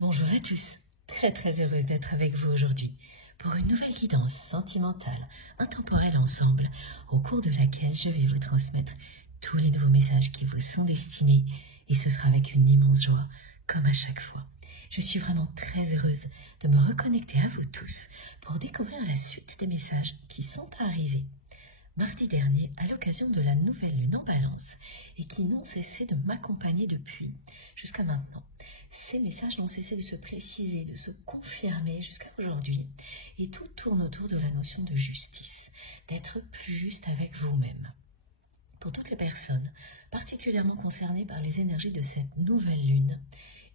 Bonjour à tous, très heureuse d'être avec vous aujourd'hui pour une nouvelle guidance sentimentale, intemporelle ensemble, au cours de laquelle je vais vous transmettre tous les nouveaux messages qui vous sont destinés et ce sera avec une immense joie, comme à chaque fois. Je suis vraiment très heureuse de me reconnecter à vous tous pour découvrir la suite des messages qui sont arrivés mardi dernier à l'occasion de la nouvelle lune en Balance et qui n'ont cessé de m'accompagner depuis jusqu'à maintenant. Ces messages n'ont cessé de se préciser, de se confirmer jusqu'à aujourd'hui et tout tourne autour de la notion de justice, d'être plus juste avec vous-même. Pour toutes les personnes particulièrement concernées par les énergies de cette nouvelle lune,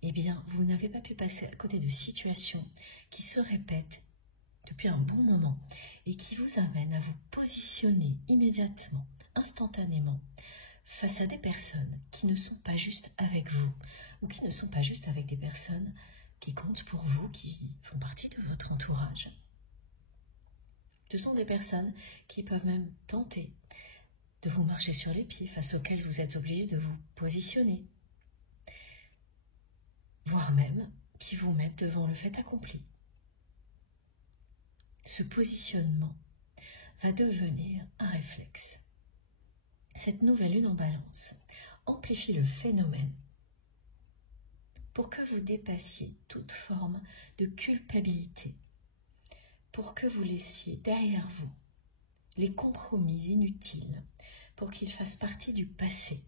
eh bien, vous n'avez pas pu passer à côté de situations qui se répètent depuis un bon moment et qui vous amène à vous positionner immédiatement, instantanément, face à des personnes qui ne sont pas juste avec vous ou qui ne sont pas juste avec des personnes qui comptent pour vous, qui font partie de votre entourage. Ce sont des personnes qui peuvent même tenter de vous marcher sur les pieds face auxquels vous êtes obligé de vous positionner, voire même qui vous mettent devant le fait accompli. Ce positionnement va devenir un réflexe. Cette nouvelle lune en Balance amplifie le phénomène pour que vous dépassiez toute forme de culpabilité, pour que vous laissiez derrière vous les compromis inutiles, pour qu'ils fassent partie du passé.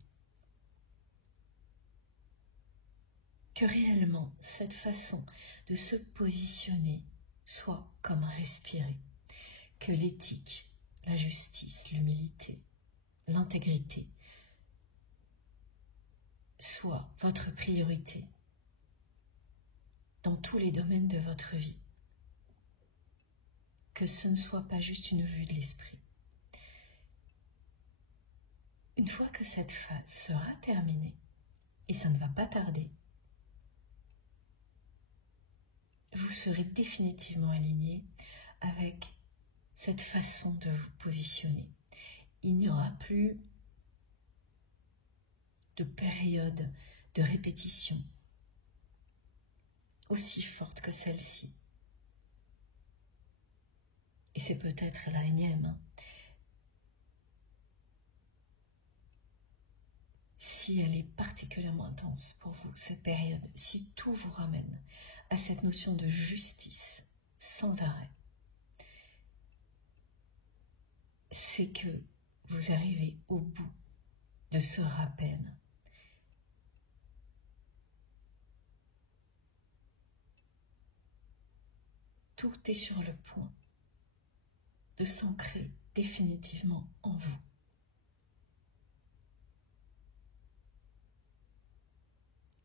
Que réellement cette façon de se positionner soit comme respirer, que l'éthique, la justice, l'humilité, l'intégrité soit votre priorité dans tous les domaines de votre vie, que ce ne soit pas juste une vue de l'esprit. Une fois que cette phase sera terminée, et ça ne va pas tarder, vous serez définitivement aligné avec cette façon de vous positionner. Il n'y aura plus de période de répétition aussi forte que celle-ci. Et c'est peut-être la énième. Si elle est particulièrement intense pour vous, cette période, si tout vous ramène à cette notion de justice sans arrêt, c'est que vous arrivez au bout de ce rappel. Tout est sur le point de s'ancrer définitivement en vous.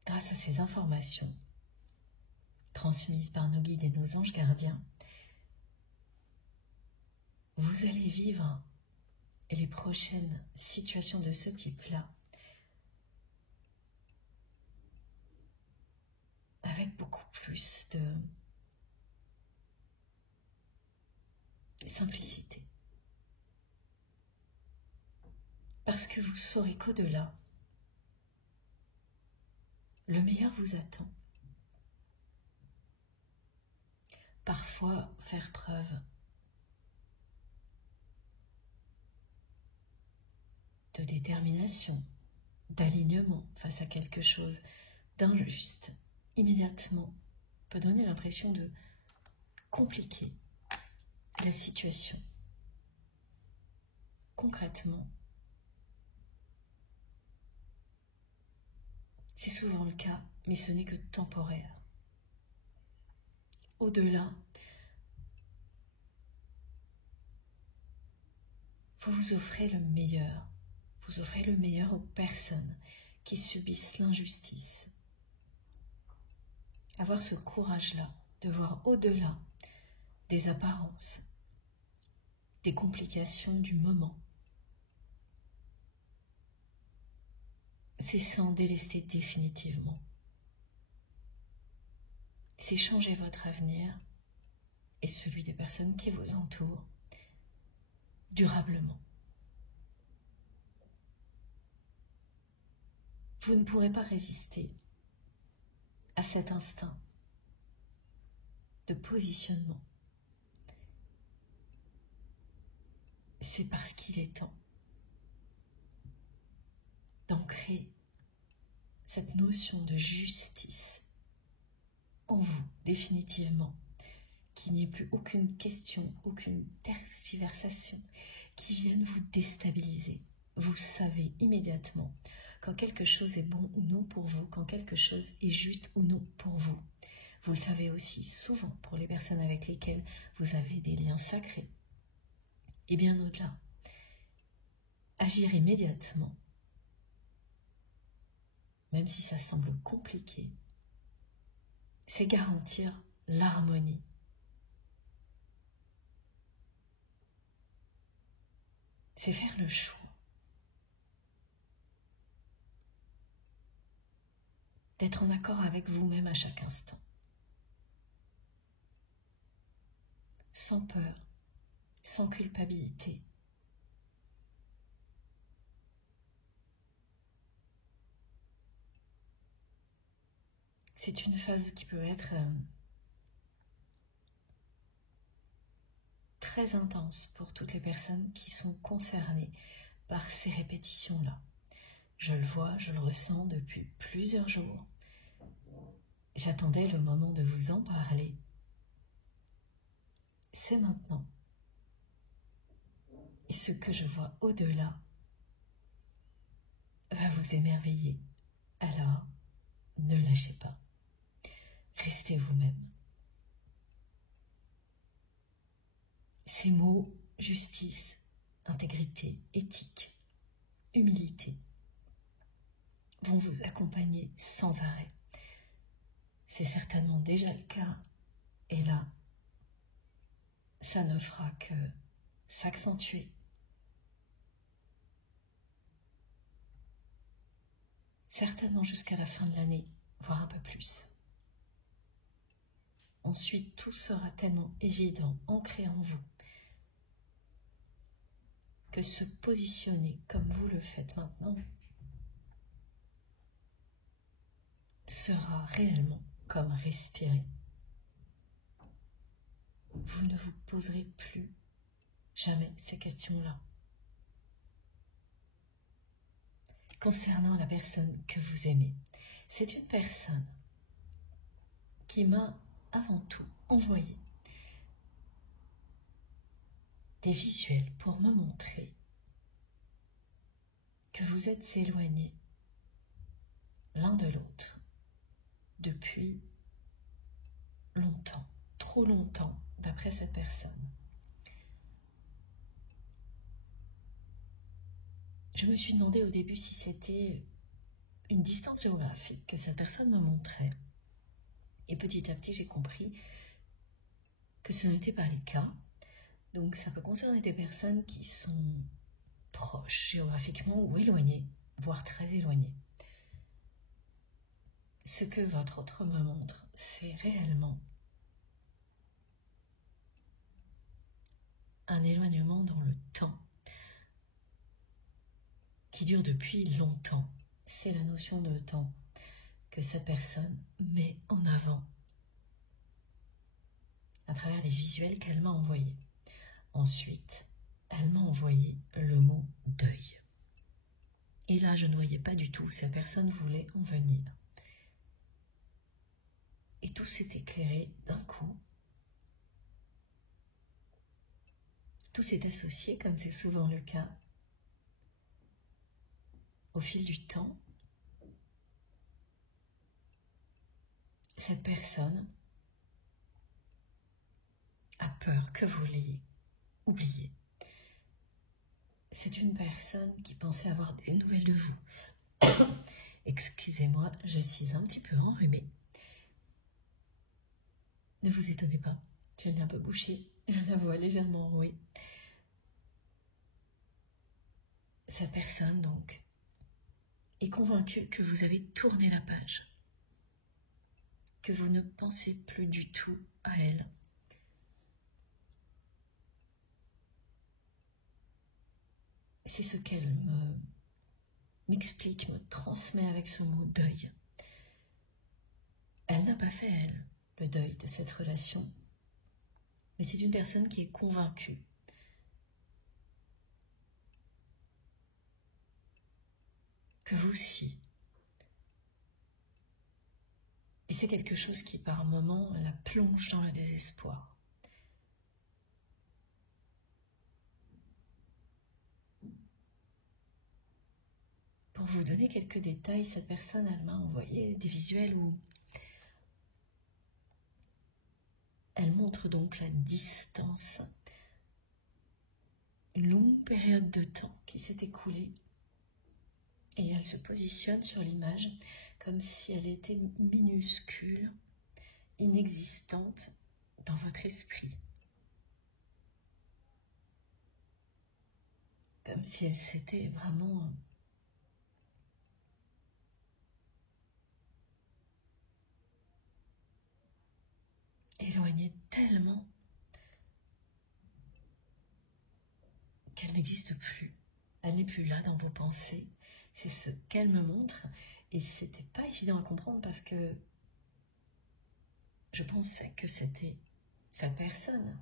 Grâce à ces informations transmises par nos guides et nos anges gardiens, vous allez vivre les prochaines situations de ce type-là avec beaucoup plus de simplicité. Parce que vous saurez qu'au-delà, le meilleur vous attend. Parfois, faire preuve de détermination, d'alignement face à quelque chose d'injuste, immédiatement, peut donner l'impression de compliquer la situation. Concrètement, c'est souvent le cas, mais ce n'est que temporaire. Au-delà, vous offrez le meilleur. Vous offrez le meilleur aux personnes qui subissent l'injustice. Avoir ce courage-là de voir au-delà des apparences, des complications du moment. C'est sans délester définitivement. C'est changer votre avenir et celui des personnes qui vous entourent durablement. Vous ne pourrez pas résister à cet instinct de positionnement. C'est parce qu'il est temps d'ancrer cette notion de justice en vous, définitivement, qu'il n'y ait plus aucune question, aucune tergiversation qui vienne vous déstabiliser. Vous savez immédiatement quand quelque chose est bon ou non pour vous, quand quelque chose est juste ou non pour vous. Vous le savez aussi souvent pour les personnes avec lesquelles vous avez des liens sacrés. Et bien au-delà, agir immédiatement, même si ça semble compliqué, c'est garantir l'harmonie. C'est faire le choix d'être en accord avec vous-même à chaque instant, sans peur, sans culpabilité. C'est une phase qui peut être très intense pour toutes les personnes qui sont concernées par ces répétitions-là. Je le vois, je le ressens depuis plusieurs jours. J'attendais le moment de vous en parler. C'est maintenant. Et ce que je vois au-delà va vous émerveiller. Alors, ne lâchez pas. Restez vous-même. Ces mots, justice, intégrité, éthique, humilité, vont vous accompagner sans arrêt. C'est certainement déjà le cas, et là, ça ne fera que s'accentuer. Certainement jusqu'à la fin de l'année, voire un peu plus. Ensuite, tout sera tellement évident, ancré en vous, que se positionner comme vous le faites maintenant sera réellement comme respirer. Vous ne vous poserez plus jamais ces questions-là. Concernant la personne que vous aimez, c'est une personne qui m'a avant tout envoyé des visuels pour me montrer que vous êtes éloignés l'un de l'autre depuis longtemps, trop longtemps d'après cette personne. Je me suis demandé au début si c'était une distance géographique que cette personne me montrait. Et petit à petit, j'ai compris que ce n'était pas le cas. Donc ça peut concerner des personnes qui sont proches géographiquement ou éloignées, voire très éloignées. Ce que votre autre me montre, c'est réellement un éloignement dans le temps qui dure depuis longtemps. C'est la notion de temps que cette personne met en avant à travers les visuels qu'elle m'a envoyés. Ensuite, elle m'a envoyé le mot deuil. Et là, je ne voyais pas du tout où cette personne voulait en venir. Et tout s'est éclairé d'un coup. Tout s'est associé, comme c'est souvent le cas, au fil du temps. Cette personne a peur que vous l'ayez oublié. C'est une personne qui pensait avoir des nouvelles de vous. Excusez-moi, je suis un petit peu enrhumée. Ne vous étonnez pas, je l'ai un peu bouchée, la voix légèrement rouée. Cette personne, donc, est convaincue que vous avez tourné la page, que vous ne pensez plus du tout à elle. C'est ce qu'elle m'explique, me transmet avec ce mot deuil. Elle n'a pas fait, elle, le deuil de cette relation Mais c'est une personne qui est convaincue que vous aussi. Et c'est quelque chose qui, par moments, la plonge dans le désespoir. Pour vous donner quelques détails, cette personne, elle m'a envoyé des visuels où elle montre donc la distance, une longue période de temps qui s'est écoulée, et elle se positionne sur l'image comme si elle était minuscule, inexistante dans votre esprit. Comme si elle s'était vraiment éloignée tellement qu'elle n'existe plus. Elle n'est plus là dans vos pensées. C'est ce qu'elle me montre. Et c'était pas évident à comprendre parce que je pensais que c'était sa personne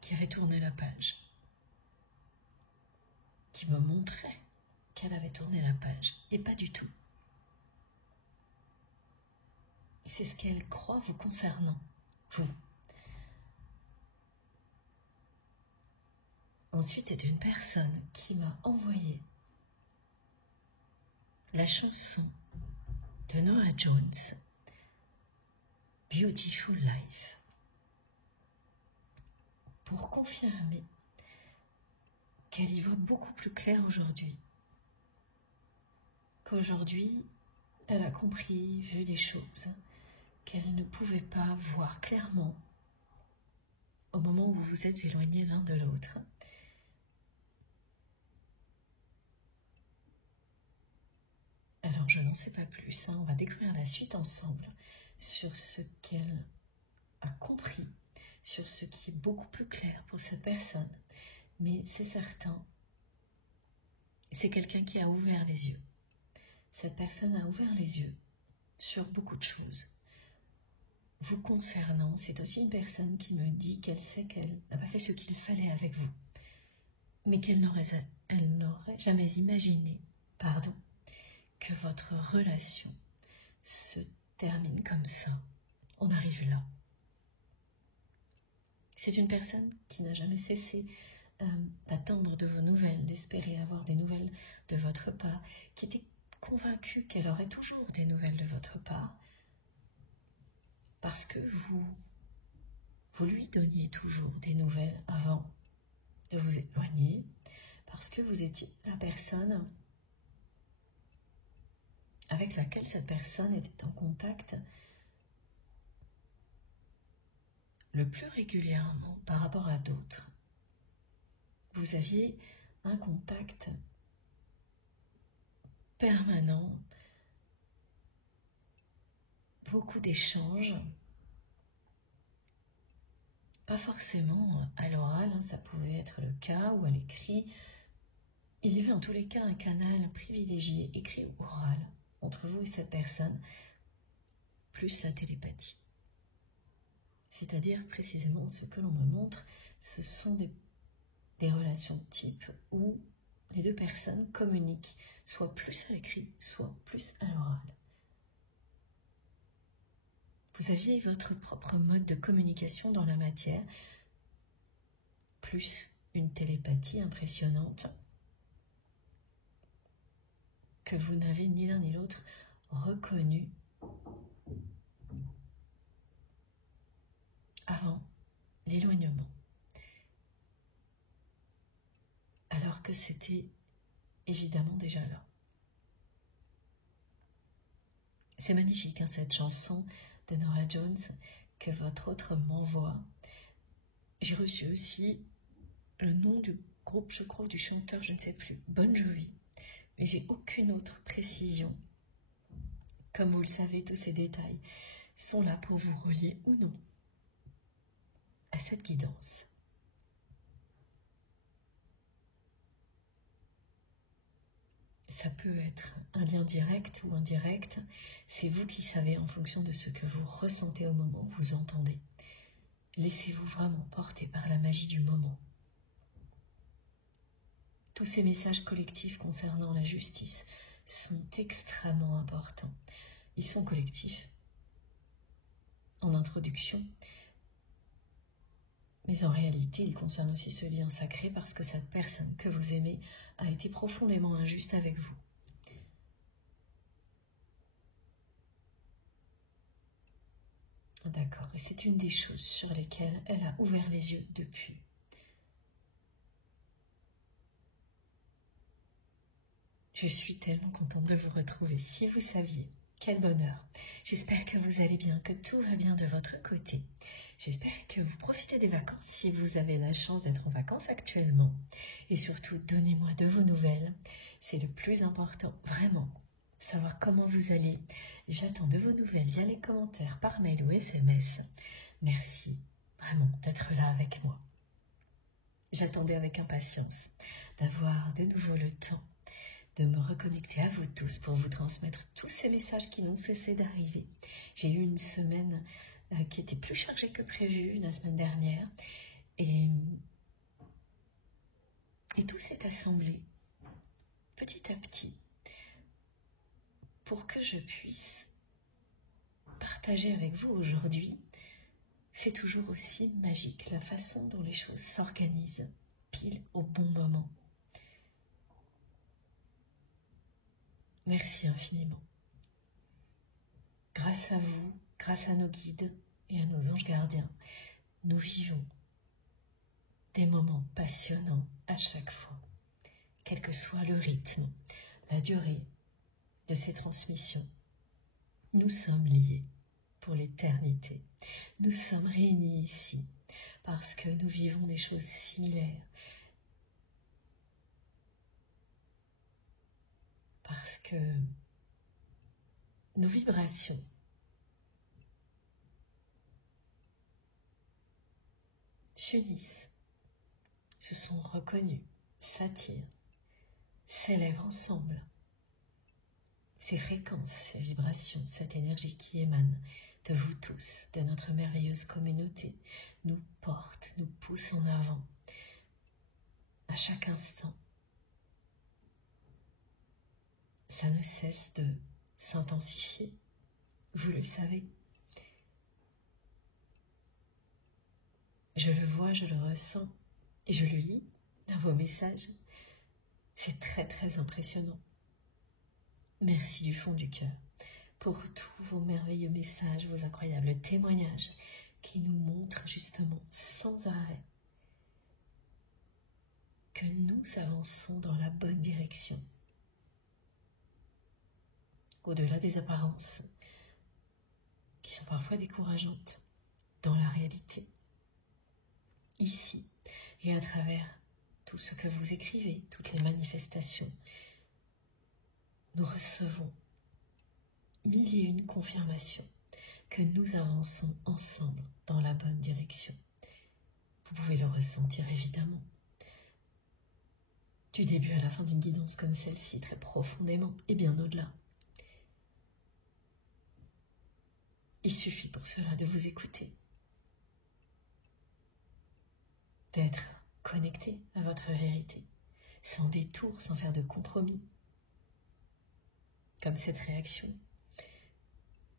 qui avait tourné la page, qui me montrait qu'elle avait tourné la page, et pas du tout. C'est ce qu'elle croit vous concernant, vous. Ensuite, c'est une personne qui m'a envoyé la chanson de Norah Jones, Beautiful Life, pour confirmer qu'elle y voit beaucoup plus clair aujourd'hui. Qu'aujourd'hui, elle a compris, vu des choses qu'elle ne pouvait pas voir clairement au moment où vous vous êtes éloignés l'un de l'autre. Alors, je n'en sais pas plus, on va découvrir la suite ensemble sur ce qu'elle a compris, sur ce qui est beaucoup plus clair pour cette personne. Mais c'est certain, c'est quelqu'un qui a ouvert les yeux. Cette personne a ouvert les yeux sur beaucoup de choses. Vous concernant, c'est aussi une personne qui me dit qu'elle sait qu'elle n'a pas fait ce qu'il fallait avec vous, mais qu'elle n'aurait jamais imaginé, que votre relation se termine comme ça. On arrive là. C'est une personne qui n'a jamais cessé d'attendre de vos nouvelles, d'espérer avoir des nouvelles de votre part, qui était convaincue qu'elle aurait toujours des nouvelles de votre part, parce que vous lui donniez toujours des nouvelles avant de vous éloigner, parce que vous étiez la personne avec laquelle cette personne était en contact le plus régulièrement par rapport à d'autres. Vous aviez un contact permanent, beaucoup d'échanges, pas forcément à l'oral, ça pouvait être le cas, ou à l'écrit. Il y avait en tous les cas un canal privilégié, écrit ou oral, entre vous et cette personne, plus la télépathie. C'est-à-dire précisément ce que l'on me montre, ce sont des relations type où les deux personnes communiquent, soit plus à l'écrit, soit plus à l'oral. Vous aviez votre propre mode de communication dans la matière, plus une télépathie impressionnante que vous n'avez ni l'un ni l'autre reconnu avant l'éloignement. Alors que c'était évidemment déjà là. C'est magnifique, cette chanson de Norah Jones que votre autre m'envoie. J'ai reçu aussi le nom du groupe, je crois, du chanteur, je ne sais plus, Bon Jovi, mais j'ai aucune autre précision. Comme vous le savez, tous ces détails sont là pour vous relier ou non à cette guidance. Ça peut être un lien direct ou indirect, c'est vous qui savez en fonction de ce que vous ressentez au moment où vous entendez. Laissez-vous vraiment porter par la magie du moment. Tous ces messages collectifs concernant la justice sont extrêmement importants. Ils sont collectifs, en introduction, mais en réalité, ils concernent aussi ce lien sacré parce que cette personne que vous aimez a été profondément injuste avec vous. D'accord, et c'est une des choses sur lesquelles elle a ouvert les yeux depuis. Je suis tellement contente de vous retrouver. Si vous saviez, quel bonheur. J'espère que vous allez bien, que tout va bien de votre côté. J'espère que vous profitez des vacances si vous avez la chance d'être en vacances actuellement. Et surtout, donnez-moi de vos nouvelles. C'est le plus important, vraiment. Savoir comment vous allez. J'attends de vos nouvelles via les commentaires, par mail ou SMS. Merci vraiment d'être là avec moi. J'attendais avec impatience d'avoir de nouveau le temps de me reconnecter à vous tous pour vous transmettre tous ces messages qui n'ont cessé d'arriver. J'ai eu une semaine qui était plus chargée que prévu la semaine dernière et tout s'est assemblé petit à petit pour que je puisse partager avec vous aujourd'hui. C'est toujours aussi magique la façon dont les choses s'organisent pile au bon moment. Merci infiniment. Grâce à vous, grâce à nos guides et à nos anges gardiens, nous vivons des moments passionnants à chaque fois, quel que soit le rythme, la durée de ces transmissions. Nous sommes liés pour l'éternité. Nous sommes réunis ici parce que nous vivons des choses similaires, parce que nos vibrations s'unissent, se sont reconnues, s'attirent, s'élèvent ensemble. Ces fréquences, ces vibrations, cette énergie qui émane de vous tous, de notre merveilleuse communauté, nous porte, nous pousse en avant à chaque instant. Ça ne cesse de s'intensifier, vous le savez. Je le vois, je le ressens et je le lis dans vos messages. C'est très très impressionnant. Merci du fond du cœur pour tous vos merveilleux messages, vos incroyables témoignages qui nous montrent justement sans arrêt que nous avançons dans la bonne direction. Au-delà des apparences, qui sont parfois décourageantes, dans la réalité, ici, et à travers tout ce que vous écrivez, toutes les manifestations, nous recevons mille et une confirmations que nous avançons ensemble dans la bonne direction. Vous pouvez le ressentir évidemment, du début à la fin d'une guidance comme celle-ci, très profondément et bien au-delà. Il suffit pour cela de vous écouter, d'être connecté à votre vérité, sans détour, sans faire de compromis. Comme cette réaction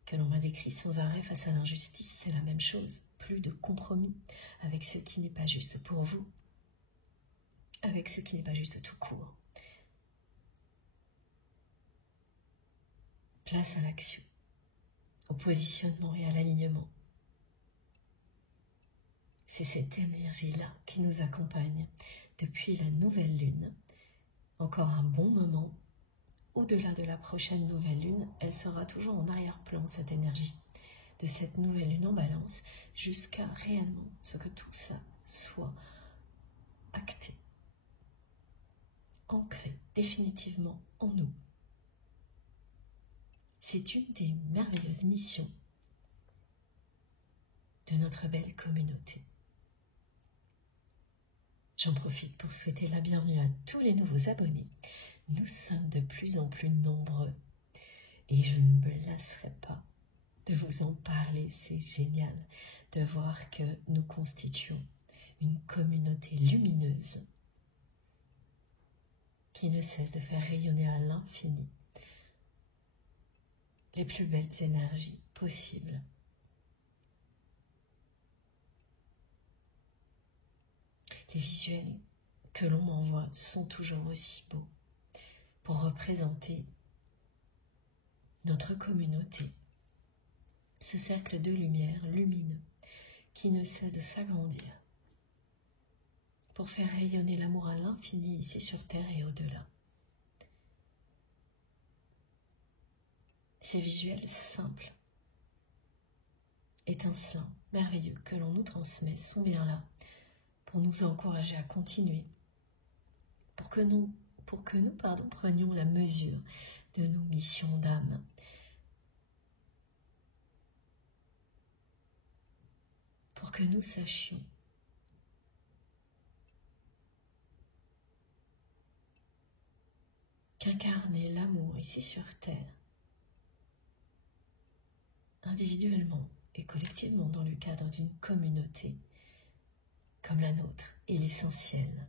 que l'on m'a décrite sans arrêt face à l'injustice, c'est la même chose. Plus de compromis avec ce qui n'est pas juste pour vous, avec ce qui n'est pas juste tout court. Place à l'action, au positionnement et à l'alignement. C'est cette énergie-là qui nous accompagne depuis la nouvelle lune. Encore un bon moment. Au-delà de la prochaine nouvelle lune, elle sera toujours en arrière-plan, cette énergie de cette nouvelle lune en balance, jusqu'à réellement ce que tout ça soit acté, ancré définitivement en nous. C'est une des merveilleuses missions de notre belle communauté. J'en profite pour souhaiter la bienvenue à tous les nouveaux abonnés, Nous sommes de plus en plus nombreux et je ne me lasserai pas de vous en parler. C'est génial de voir que nous constituons une communauté lumineuse qui ne cesse de faire rayonner à l'infini les plus belles énergies possibles. Les visuels que l'on m'envoie sont toujours aussi beaux pour représenter notre communauté, ce cercle de lumière lumineux qui ne cesse de s'agrandir pour faire rayonner l'amour à l'infini ici sur Terre et au-delà. Ces visuels simples, étincelants, merveilleux que l'on nous transmet sont bien là pour nous encourager à continuer, pour que nous prenions la mesure de nos missions d'âme. Pour que nous sachions qu'incarner l'amour ici sur Terre, individuellement et collectivement dans le cadre d'une communauté comme la nôtre, est l'essentiel.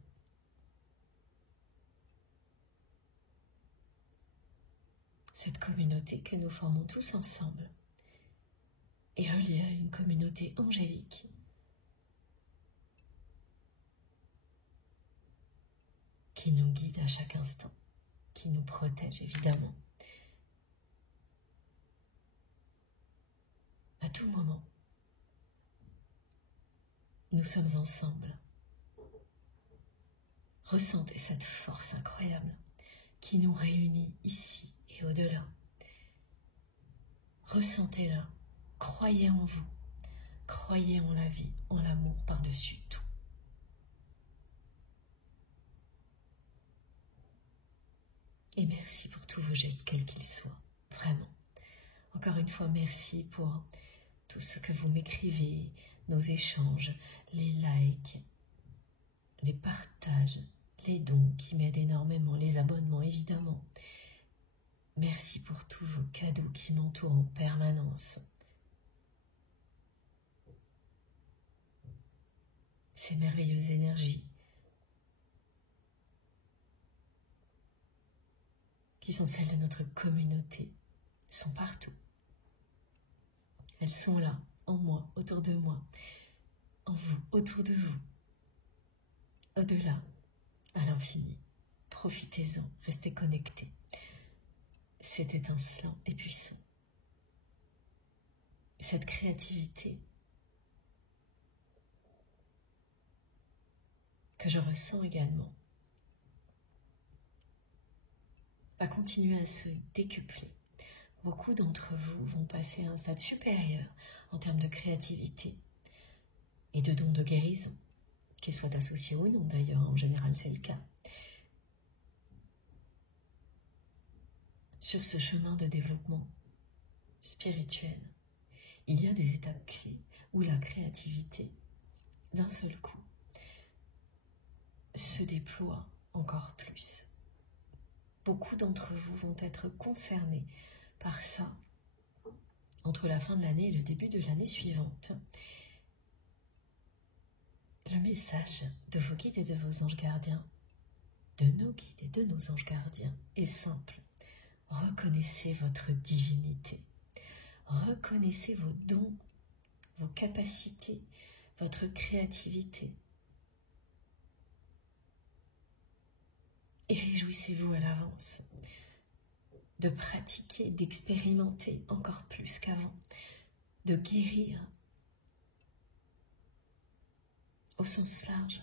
Cette communauté que nous formons tous ensemble est reliée à une communauté angélique qui nous guide à chaque instant, qui nous protège évidemment. À tout moment, nous sommes ensemble. Ressentez cette force incroyable qui nous réunit ici et au-delà. Ressentez-la, croyez en vous, croyez en la vie, en l'amour par-dessus tout. Et merci pour tous vos gestes, quels qu'ils soient, vraiment. Encore une fois, merci pour tout ce que vous m'écrivez, nos échanges, les likes, les partages, les dons qui m'aident énormément, les abonnements évidemment. Merci pour tous vos cadeaux qui m'entourent en permanence. Ces merveilleuses énergies qui sont celles de notre communauté sont partout. Elles sont là, en moi, autour de moi, en vous, autour de vous, au-delà, à l'infini. Profitez-en, restez connectés. C'est étincelant et puissant. Cette créativité que je ressens également va continuer à se décupler. Beaucoup d'entre vous vont passer à un stade supérieur en termes de créativité et de dons de guérison, qu'ils soient associés ou non d'ailleurs, en général c'est le cas. Sur ce chemin de développement spirituel, il y a des étapes clés où la créativité, d'un seul coup, se déploie encore plus. Beaucoup d'entre vous vont être concernés par ça entre la fin de l'année et le début de l'année suivante. Le message de vos guides et de vos anges gardiens, de nos guides et de nos anges gardiens, est simple. Reconnaissez votre divinité. Reconnaissez vos dons, vos capacités, votre créativité. Et réjouissez-vous à l'avance de pratiquer, d'expérimenter encore plus qu'avant, de guérir au sens large,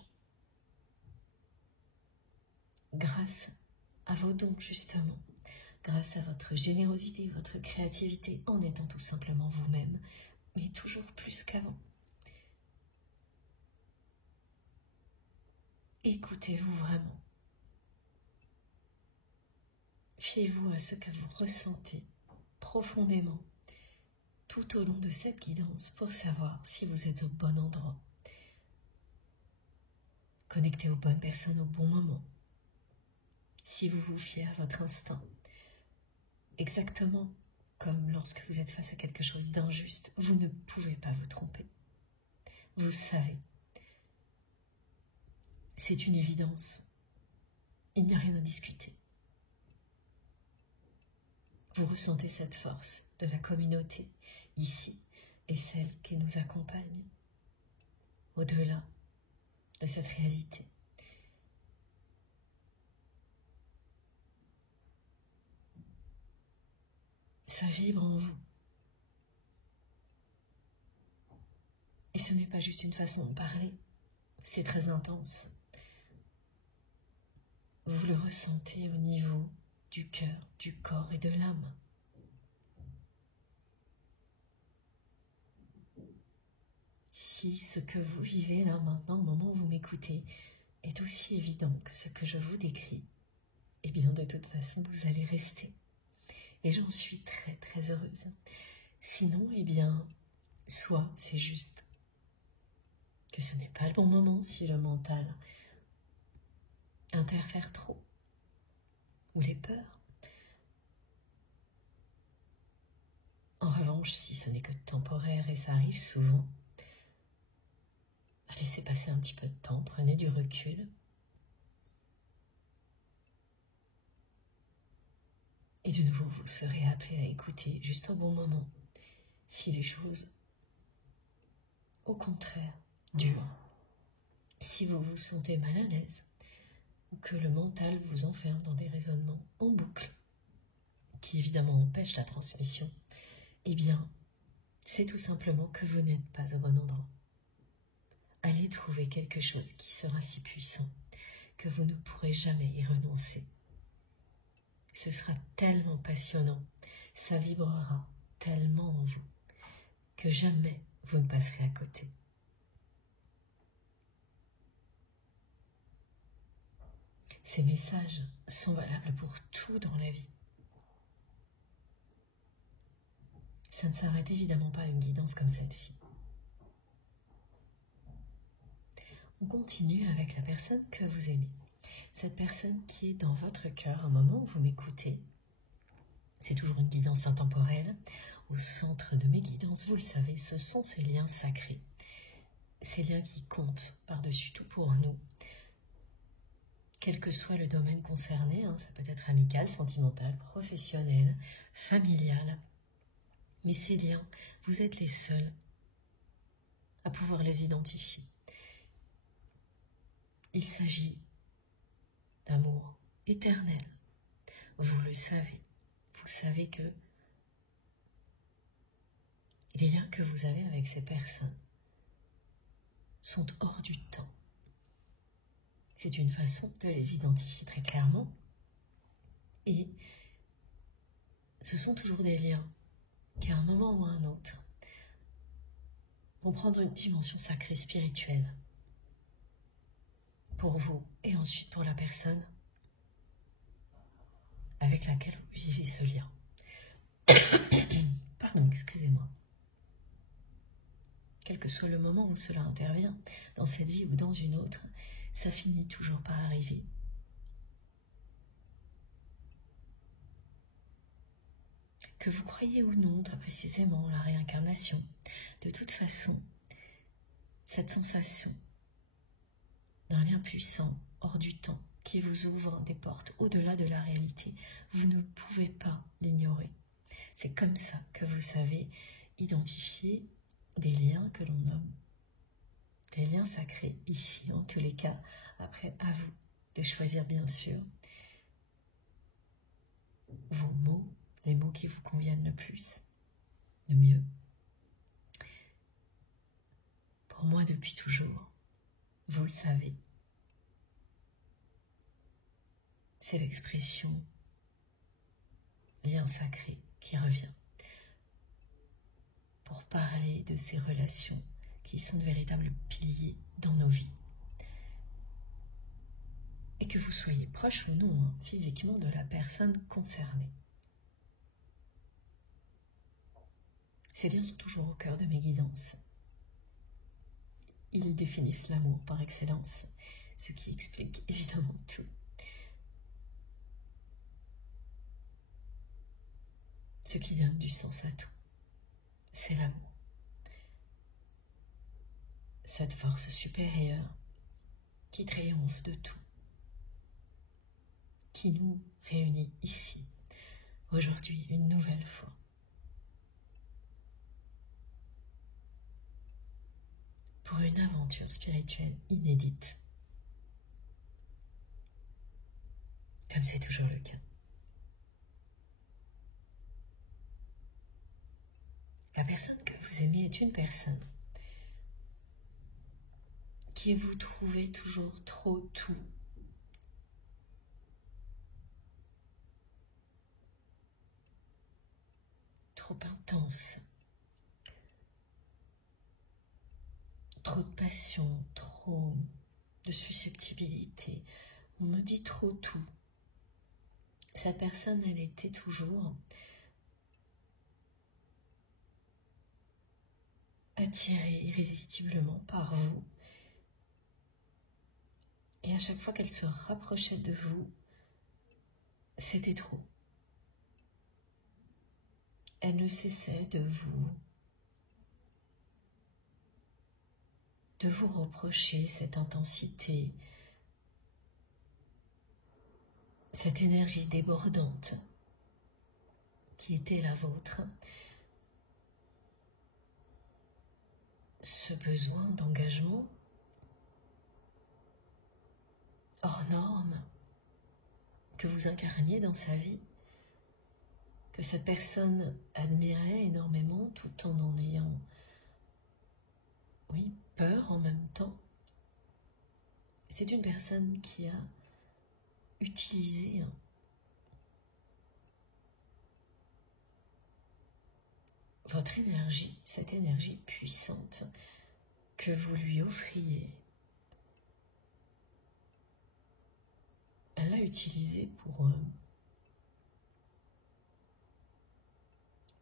grâce à vos dons justement, grâce à votre générosité, votre créativité, en étant tout simplement vous-même, mais toujours plus qu'avant. Écoutez-vous vraiment. Fiez-vous à ce que vous ressentez profondément tout au long de cette guidance pour savoir si vous êtes au bon endroit. Connecté aux bonnes personnes au bon moment. si vous vous fiez à votre instinct, exactement comme lorsque vous êtes face à quelque chose d'injuste, vous ne pouvez pas vous tromper. Vous savez, c'est une évidence, il n'y a rien à discuter. Vous ressentez cette force de la communauté ici et celle qui nous accompagne au-delà de cette réalité. Ça vibre en vous. Et ce n'est pas juste une façon de parler, c'est très intense. Vous le ressentez au niveau du cœur, du corps et de l'âme. Si ce que vous vivez là maintenant, au moment où vous m'écoutez, est aussi évident que ce que je vous décris, eh bien de toute façon vous allez rester. Et j'en suis très très heureuse. Sinon, eh bien, soit c'est juste que ce n'est pas le bon moment si le mental interfère trop, ou les peurs. En revanche, si ce n'est que temporaire, et ça arrive souvent, laissez passer un petit peu de temps, prenez du recul. Et de nouveau, vous serez appelé à écouter juste au bon moment, si les choses, au contraire, durent. Si vous vous sentez mal à l'aise, ou que le mental vous enferme dans des raisonnements en boucle, qui évidemment empêchent la transmission, eh bien, c'est tout simplement que vous n'êtes pas au bon endroit. Allez trouver quelque chose qui sera si puissant que vous ne pourrez jamais y renoncer. Ce sera tellement passionnant, ça vibrera tellement en vous que jamais vous ne passerez à côté. Ces messages sont valables pour tout dans la vie. Ça ne s'arrête évidemment pas à une guidance comme celle-ci. On continue avec la personne que vous aimez. Cette personne qui est dans votre cœur, au moment où vous m'écoutez. C'est toujours une guidance intemporelle. Au centre de mes guidances, vous le savez, ce sont ces liens sacrés. Ces liens qui comptent par-dessus tout pour nous. Quel que soit le domaine concerné, ça peut être amical, sentimental, professionnel, familial. Mais ces liens, vous êtes les seuls à pouvoir les identifier. Il s'agit d'amour éternel. Vous le savez. Vous savez que les liens que vous avez avec ces personnes sont hors du temps. C'est une façon de les identifier très clairement. Et ce sont toujours des liens qui, à un moment ou à un autre, vont prendre une dimension sacrée spirituelle pour vous et ensuite pour la personne avec laquelle vous vivez ce lien. Pardon, excusez-moi. Quel que soit le moment où cela intervient, dans cette vie ou dans une autre, ça finit toujours par arriver. Que vous croyez ou non très précisément la réincarnation, de toute façon, cette sensation d'un lien puissant, hors du temps, qui vous ouvre des portes au-delà de la réalité, vous ne pouvez pas l'ignorer. C'est comme ça que vous savez identifier des liens que l'on nomme des liens sacrés, ici en tous les cas. Après, à vous de choisir bien sûr vos mots, les mots qui vous conviennent le plus, le mieux. Pour moi, depuis toujours, vous le savez, c'est l'expression lien sacré qui revient pour parler de ces relations qui sont de véritables piliers dans nos vies. Et que vous soyez proche ou non, physiquement, de la personne concernée. Ces liens sont toujours au cœur de mes guidances. Ils définissent l'amour par excellence, ce qui explique évidemment tout. ce qui donne du sens à tout. C'est l'amour. Cette force supérieure qui triomphe de tout, qui nous réunit ici, aujourd'hui, une nouvelle fois. Pour une aventure spirituelle inédite, comme c'est toujours le cas. La personne que vous aimez est une personne qui vous trouvez toujours trop tout. Trop intense. Trop de passion, trop de susceptibilité. On me dit trop tout. Cette personne, elle était toujours attirée irrésistiblement par vous. Et à chaque fois qu'elle se rapprochait de vous, c'était trop. Elle ne cessait de vous reprocher cette intensité, cette énergie débordante qui était la vôtre, ce besoin d'engagement hors norme que vous incarniez dans sa vie, que cette personne admirait énormément tout en ayant, oui, peur en même temps. C'est une personne qui a utilisé votre énergie, cette énergie puissante que vous lui offriez. Elle l'a utilisée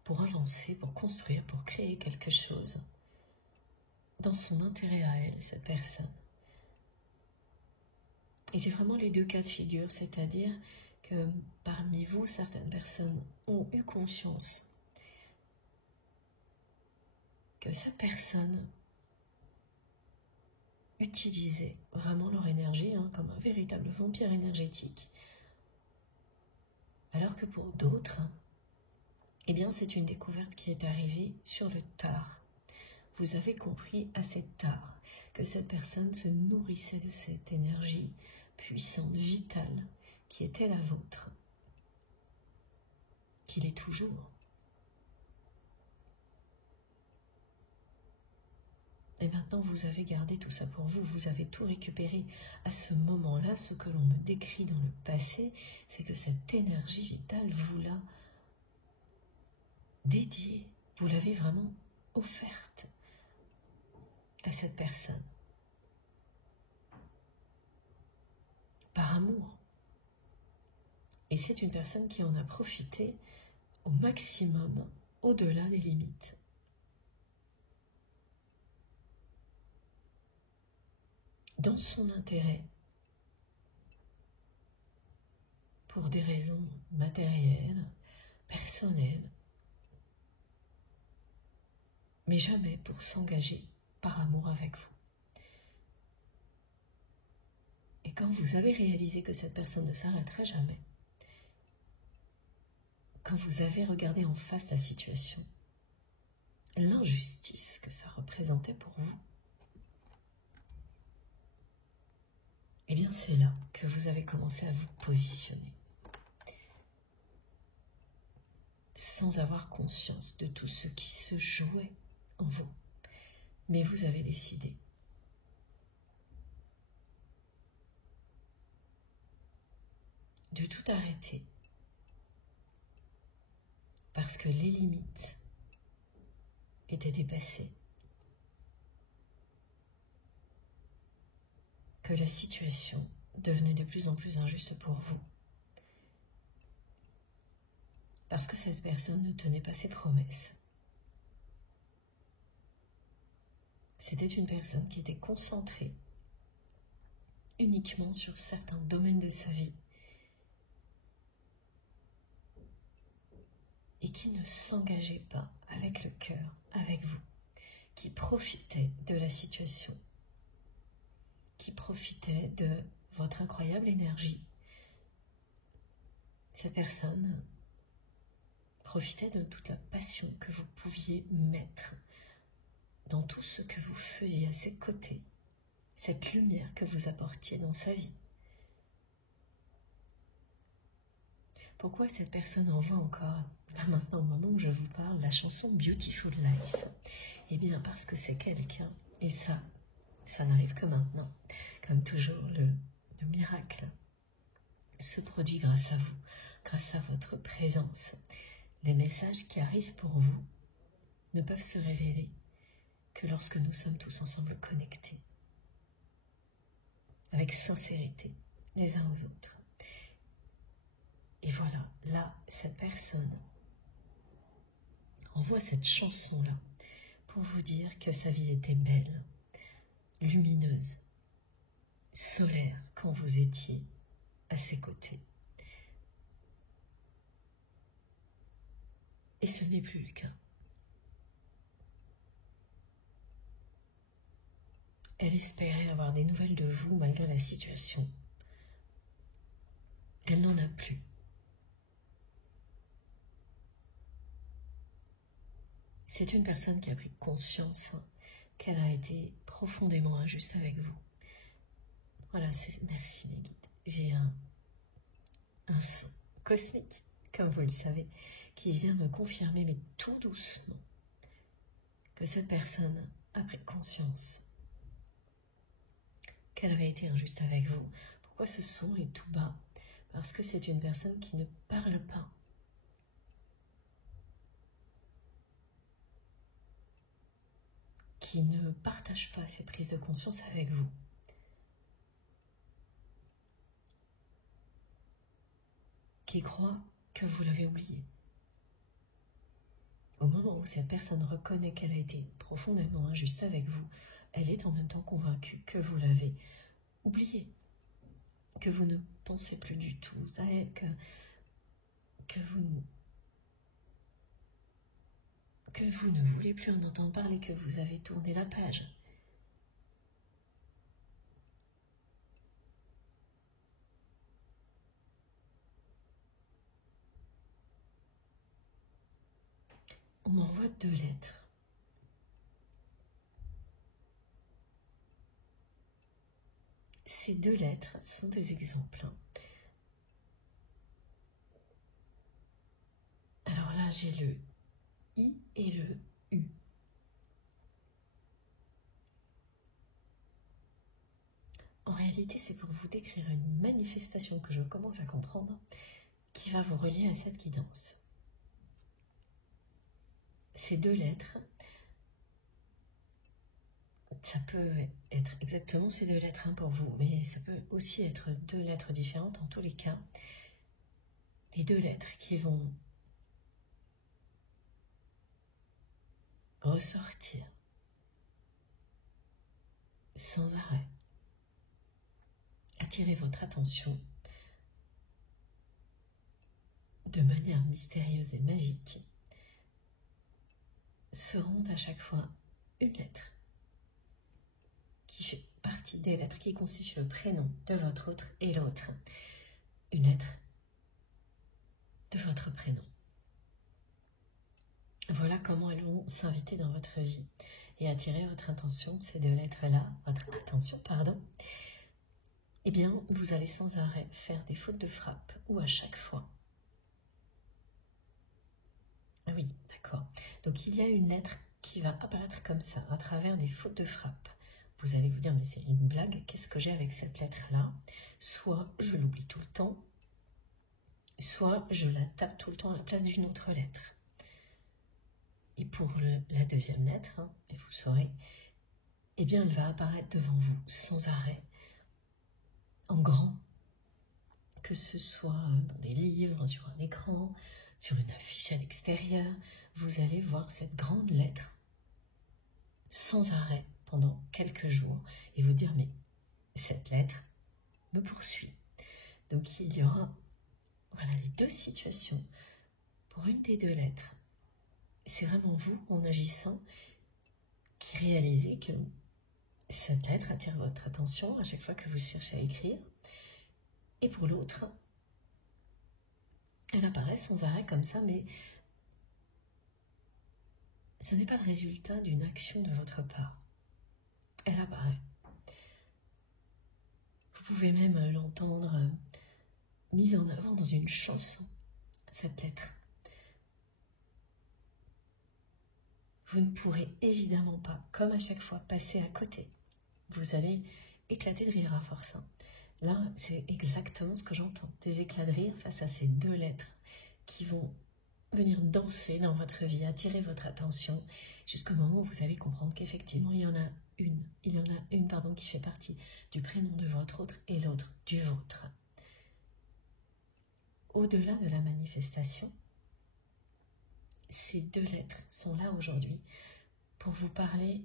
pour avancer, pour construire, pour créer quelque chose dans son intérêt à elle, cette personne. Et j'ai vraiment les deux cas de figure, c'est-à-dire que parmi vous, certaines personnes ont eu conscience que cette personne utilisait vraiment leur énergie comme un véritable vampire énergétique. Alors que pour d'autres, eh bien c'est une découverte qui est arrivée sur le tard. Vous avez compris assez tard que cette personne se nourrissait de cette énergie puissante, vitale, qui était la vôtre, qu'il est toujours. Et maintenant, vous avez gardé tout ça pour vous, vous avez tout récupéré. À ce moment-là, ce que l'on me décrit dans le passé, c'est que cette énergie vitale, vous l'a dédiée, vous l'avez vraiment offerte à cette personne. Par amour. Et c'est une personne qui en a profité au maximum, au-delà des limites. Dans son intérêt, pour des raisons matérielles, personnelles, mais jamais pour s'engager par amour avec vous. Et quand vous avez réalisé que cette personne ne s'arrêterait jamais, quand vous avez regardé en face la situation, l'injustice que ça représentait pour vous, eh bien c'est là que vous avez commencé à vous positionner. Sans avoir conscience de tout ce qui se jouait en vous. Mais vous avez décidé de tout arrêter parce que les limites étaient dépassées, que la situation devenait de plus en plus injuste pour vous, parce que cette personne ne tenait pas ses promesses. C'était une personne qui était concentrée uniquement sur certains domaines de sa vie. et qui ne s'engageait pas avec le cœur, avec vous, qui profitait de la situation, qui profitait de votre incroyable énergie. Cette personne profitait de toute la passion que vous pouviez mettre dans tout ce que vous faisiez à ses côtés, cette lumière que vous apportiez dans sa vie. Pourquoi cette personne envoie encore, là maintenant au moment où je vous parle, la chanson Beautiful Life? Eh bien parce que c'est quelqu'un, et ça n'arrive que maintenant. Comme toujours, le miracle se produit grâce à vous, grâce à votre présence. Les messages qui arrivent pour vous ne peuvent se révéler que lorsque nous sommes tous ensemble connectés, avec sincérité, les uns aux autres. Et voilà, là, cette personne envoie cette chanson-là pour vous dire que sa vie était belle, lumineuse, solaire quand vous étiez à ses côtés. Et ce n'est plus le cas. Elle espérait avoir des nouvelles de vous malgré la situation. Elle n'en a plus. C'est une personne qui a pris conscience qu'elle a été profondément injuste avec vous. Voilà, merci les guides. J'ai un son cosmique, comme vous le savez, qui vient me confirmer, mais tout doucement, que cette personne a pris conscience qu'elle avait été injuste avec vous. Pourquoi ce son est tout bas? Parce que c'est une personne qui ne parle pas. Qui ne partage pas ses prises de conscience avec vous. Qui croit que vous l'avez oublié. Au moment où cette personne reconnaît qu'elle a été profondément injuste avec vous, elle est en même temps convaincue que vous l'avez oublié, que vous ne pensez plus du tout à elle, que vous ne voulez plus en entendre parler, que vous avez tourné la page. On m'envoie 2 lettres. Ces 2 lettres sont des exemples. Alors là, j'ai le I et le U. En réalité, c'est pour vous décrire une manifestation que je commence à comprendre qui va vous relier à cette guidance. Ces 2 lettres, ça peut être exactement ces 2 lettres pour vous, mais ça peut aussi être 2 lettres différentes. En tous les cas, les 2 lettres qui vont ressortir sans arrêt, attirer votre attention de manière mystérieuse et magique, seront à chaque fois une lettre qui fait partie des lettres qui constituent le prénom de votre autre et l'autre. Une lettre de votre prénom. Voilà comment elles vont s'inviter dans votre vie et attirer votre attention, ces 2 lettres-là, votre attention, pardon. Eh bien, vous allez sans arrêt faire des fautes de frappe ou à chaque fois. Ah oui, d'accord. Donc, il y a une lettre qui va apparaître comme ça, à travers des fautes de frappe. Vous allez vous dire, mais c'est une blague, qu'est-ce que j'ai avec cette lettre-là? Soit je l'oublie tout le temps, soit je la tape tout le temps à la place d'une autre lettre. Et pour la deuxième lettre, et vous saurez, eh bien, elle va apparaître devant vous sans arrêt, en grand, que ce soit dans des livres, sur un écran, sur une affiche à l'extérieur, vous allez voir cette grande lettre sans arrêt pendant quelques jours et vous dire, mais cette lettre me poursuit. Donc il y aura voilà, les 2 situations pour une des deux lettres, c'est vraiment vous, en agissant, qui réalisez que cette lettre attire votre attention à chaque fois que vous cherchez à écrire. Et pour l'autre, elle apparaît sans arrêt comme ça, mais ce n'est pas le résultat d'une action de votre part. Elle apparaît. Vous pouvez même l'entendre mise en avant dans une chanson, cette lettre. Vous ne pourrez évidemment pas, comme à chaque fois, passer à côté. Vous allez éclater de rire à force. Là, c'est exactement ce que j'entends. Des éclats de rire face à ces deux lettres qui vont venir danser dans votre vie, attirer votre attention, jusqu'au moment où vous allez comprendre qu'effectivement, il y en a une qui fait partie du prénom de votre autre et l'autre du vôtre. Au-delà de la manifestation, ces deux lettres sont là aujourd'hui pour vous parler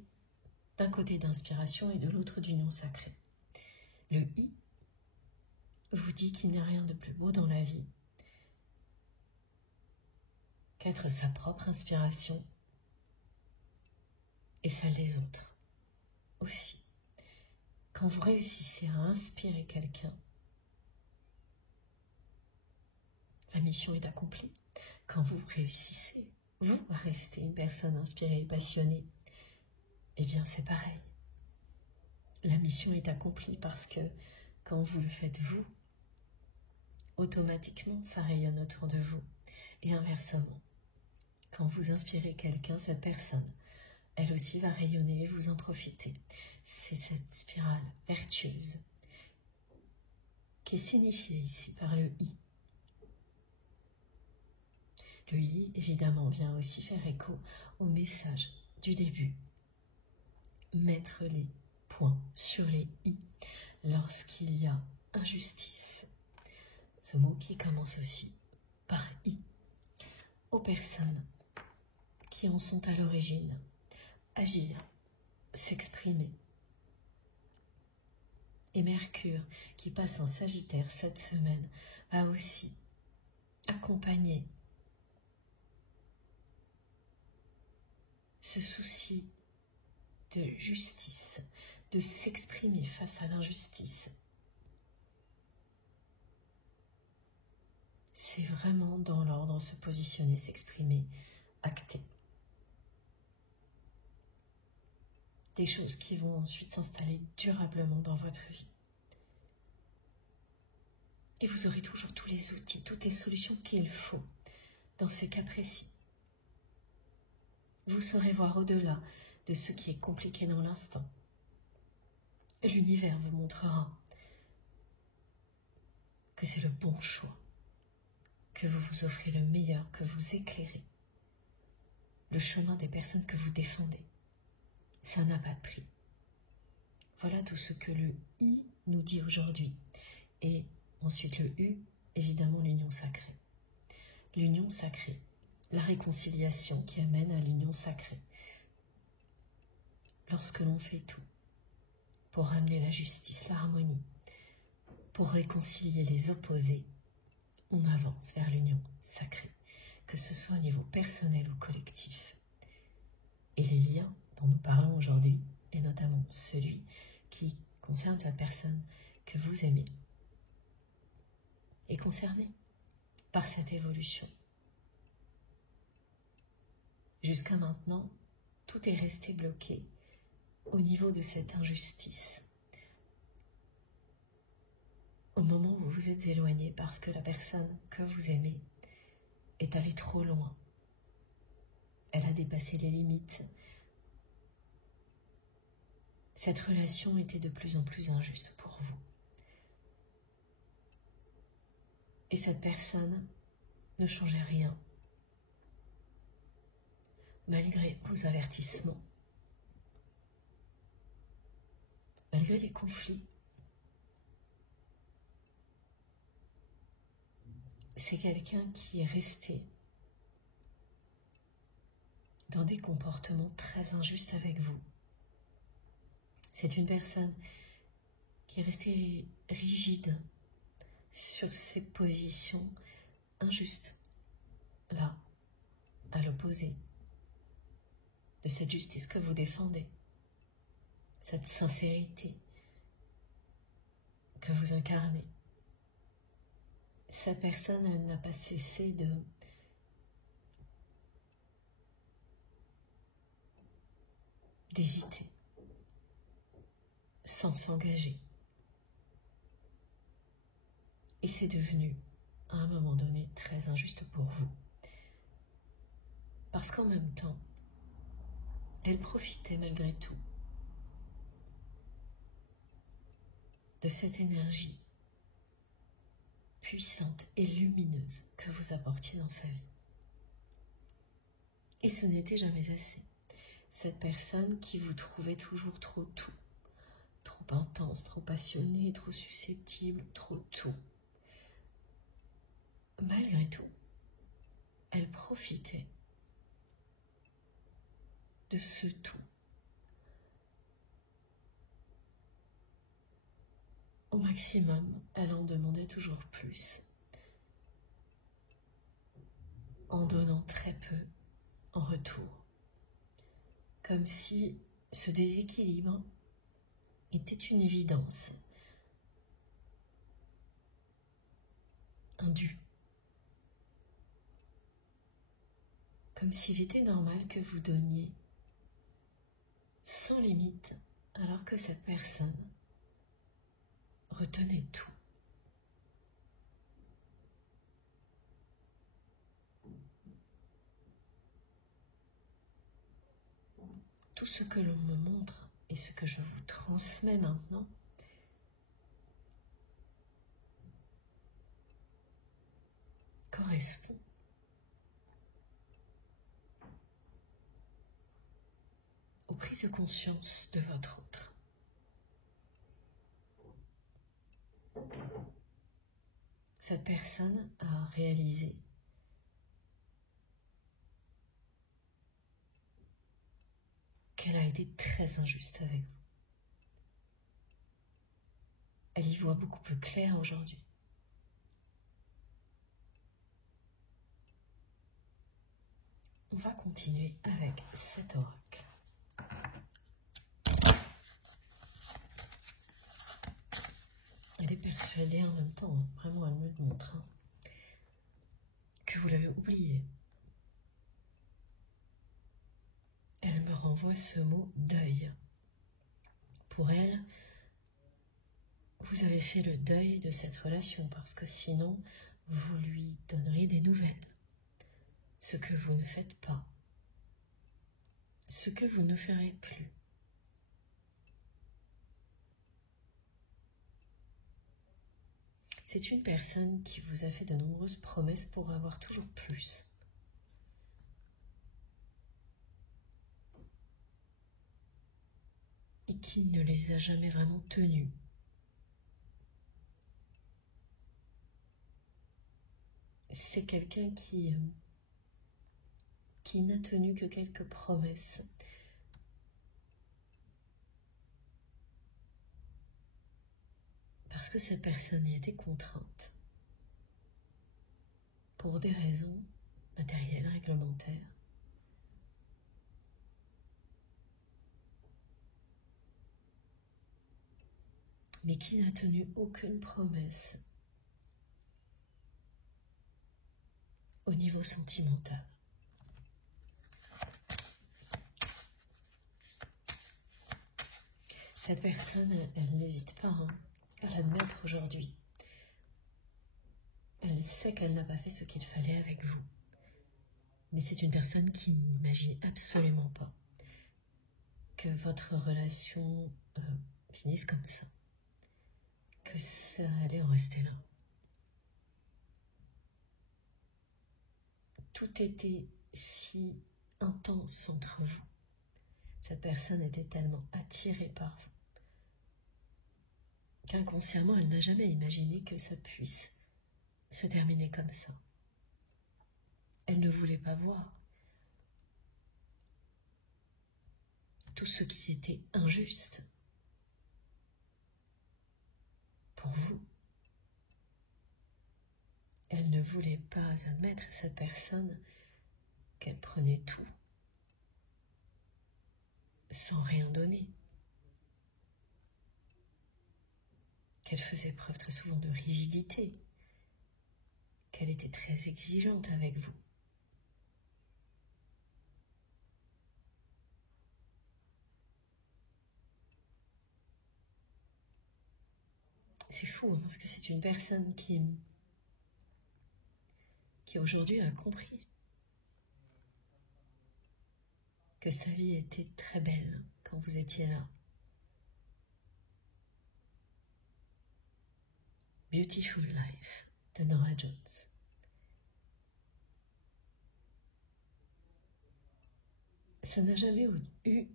d'un côté d'inspiration et de l'autre d'union sacrée. Le I vous dit qu'il n'y a rien de plus beau dans la vie qu'être sa propre inspiration et celle des autres aussi. Quand vous réussissez à inspirer quelqu'un, la mission est accomplie. Quand vous réussissez, vous, à rester une personne inspirée et passionnée, eh bien c'est pareil. La mission est accomplie parce que quand vous le faites vous, automatiquement ça rayonne autour de vous. Et inversement, quand vous inspirez quelqu'un, cette personne, elle aussi va rayonner et vous en profiter. C'est cette spirale vertueuse qui est signifiée ici par le I. Le I, évidemment, vient aussi faire écho au message du début. Mettre les points sur les I lorsqu'il y a injustice. Ce mot qui commence aussi par I. Aux personnes qui en sont à l'origine, agir, s'exprimer. Et Mercure, qui passe en Sagittaire cette semaine, va aussi accompagner ce souci de justice, de s'exprimer face à l'injustice. C'est vraiment dans l'ordre, se positionner, s'exprimer, acter. Des choses qui vont ensuite s'installer durablement dans votre vie. Et vous aurez toujours tous les outils, toutes les solutions qu'il faut dans ces cas précis. Vous saurez voir au-delà de ce qui est compliqué dans l'instant. L'univers vous montrera que c'est le bon choix, que vous vous offrez le meilleur, que vous éclairez le chemin des personnes que vous défendez. Ça n'a pas de prix. Voilà tout ce que le I nous dit aujourd'hui. Et ensuite le U, évidemment l'union sacrée. L'union sacrée, la réconciliation qui amène à l'union sacrée. Lorsque l'on fait tout pour ramener la justice, l'harmonie, pour réconcilier les opposés, on avance vers l'union sacrée, que ce soit au niveau personnel ou collectif. Et les liens dont nous parlons aujourd'hui, et notamment celui qui concerne cette personne que vous aimez, est concerné par cette évolution. Jusqu'à maintenant, tout est resté bloqué au niveau de cette injustice. Au moment où vous vous êtes éloigné parce que la personne que vous aimez est allée trop loin. Elle a dépassé les limites. Cette relation était de plus en plus injuste pour vous. Et cette personne ne changeait rien, malgré vos avertissements, malgré les conflits. C'est quelqu'un qui est resté dans des comportements très injustes avec vous. C'est une personne qui est restée rigide sur ses positions injustes. là, à l'opposé de cette justice que vous défendez, cette sincérité que vous incarnez. Cette personne, elle n'a pas cessé d'hésiter, sans s'engager. Et c'est devenu, à un moment donné, très injuste pour vous. Parce qu'en même temps, elle profitait malgré tout de cette énergie puissante et lumineuse que vous apportiez dans sa vie. Et ce n'était jamais assez. Cette personne qui vous trouvait toujours trop tout, trop intense, trop passionnée, trop susceptible, trop tout. Malgré tout, elle profitait de ce tout. Au maximum, elle en demandait toujours plus, en donnant très peu en retour. Comme si ce déséquilibre était une évidence, un dû. Comme s'il était normal que vous donniez sans limite, alors que cette personne retenez tout. Tout ce que l'on me montre et ce que je vous transmets maintenant correspond aux prises de conscience de votre autre. Cette personne a réalisé qu'elle a été très injuste avec vous. Elle y voit beaucoup plus clair aujourd'hui. On va continuer avec cet oracle. Elle est persuadée en même temps, vraiment elle me le montre, que vous l'avez oublié. Elle me renvoie ce mot deuil. Pour elle, vous avez fait le deuil de cette relation parce que sinon, vous lui donneriez des nouvelles. Ce que vous ne faites pas. Ce que vous ne ferez plus. C'est une personne qui vous a fait de nombreuses promesses pour avoir toujours plus. Et qui ne les a jamais vraiment tenues. C'est quelqu'un qui n'a tenu que quelques promesses. Parce que cette personne y était contrainte. Pour des raisons matérielles, réglementaires. Mais qui n'a tenu aucune promesse au niveau sentimental. Cette personne, elle n'hésite pas à l'admettre aujourd'hui. Elle sait qu'elle n'a pas fait ce qu'il fallait avec vous. Mais c'est une personne qui n'imagine absolument pas que votre relation finisse comme ça. Que ça allait en rester là. Tout était si intense entre vous. Cette personne était tellement attirée par vous qu'inconsciemment, elle n'a jamais imaginé que ça puisse se terminer comme ça. Elle ne voulait pas voir tout ce qui était injuste pour vous. elle ne voulait pas admettre à cette personne qu'elle prenait tout sans rien donner, qu'elle faisait preuve très souvent de rigidité, qu'elle était très exigeante avec vous. C'est fou, hein, parce que c'est une personne qui aujourd'hui a compris que sa vie était très belle quand vous étiez là. Beautiful Life de Norah Jones. Ça n'a jamais eu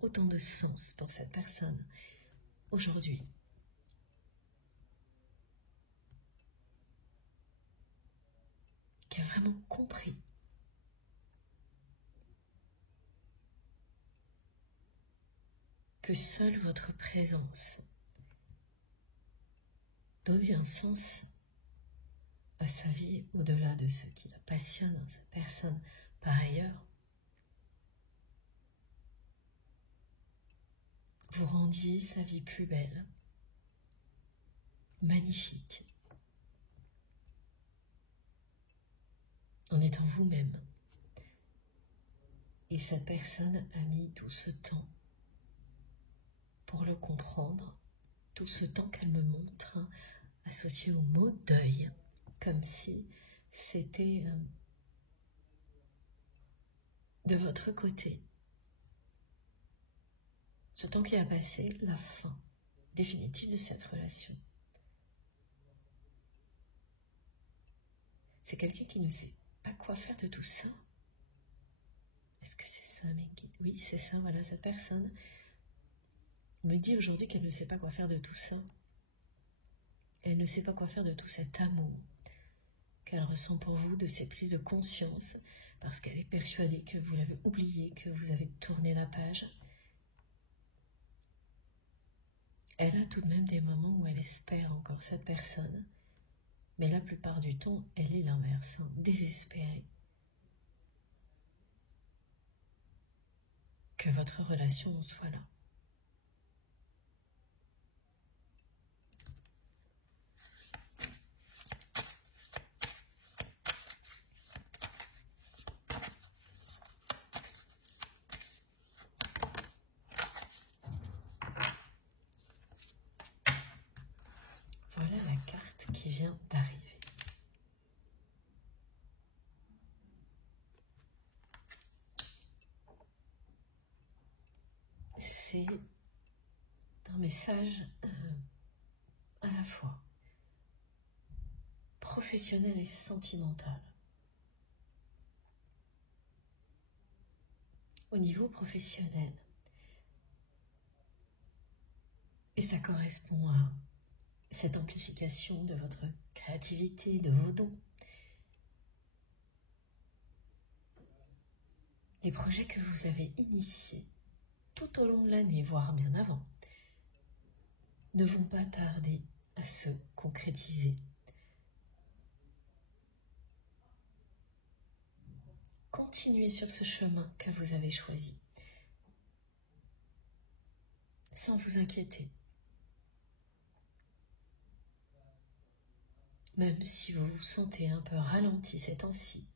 autant de sens pour cette personne aujourd'hui. Qui a vraiment compris que seule votre présence donnait un sens à sa vie au-delà de ce qui la passionne dans cette personne par ailleurs. Vous rendiez sa vie plus belle, magnifique, en étant vous-même. Et cette personne a mis tout ce temps pour le comprendre, tout ce temps qu'elle me montre, associé au mot deuil, comme si c'était de votre côté. Ce temps qui a passé, la fin définitive de cette relation. C'est quelqu'un qui ne sait pas quoi faire de tout ça. Est-ce que c'est ça, mes guides? Oui, c'est ça, voilà, cette personne me dit aujourd'hui qu'elle ne sait pas quoi faire de tout ça. Elle ne sait pas quoi faire de tout cet amour qu'elle ressent pour vous, de ces prises de conscience, parce qu'elle est persuadée que vous l'avez oublié, que vous avez tourné la page. Elle a tout de même des moments où elle espère encore cette personne, mais la plupart du temps, elle est l'inverse, hein, désespérée. Que votre relation soit là. Voilà la carte qui vient d'arriver. C'est un message à la fois professionnel et sentimental. Au niveau professionnel, et ça correspond à cette amplification de votre créativité, de vos dons. Les projets que vous avez initiés tout au long de l'année, voire bien avant, ne vont pas tarder à se concrétiser. Continuez sur ce chemin que vous avez choisi, sans vous inquiéter. Même si vous vous sentez un peu ralenti ces temps-ci,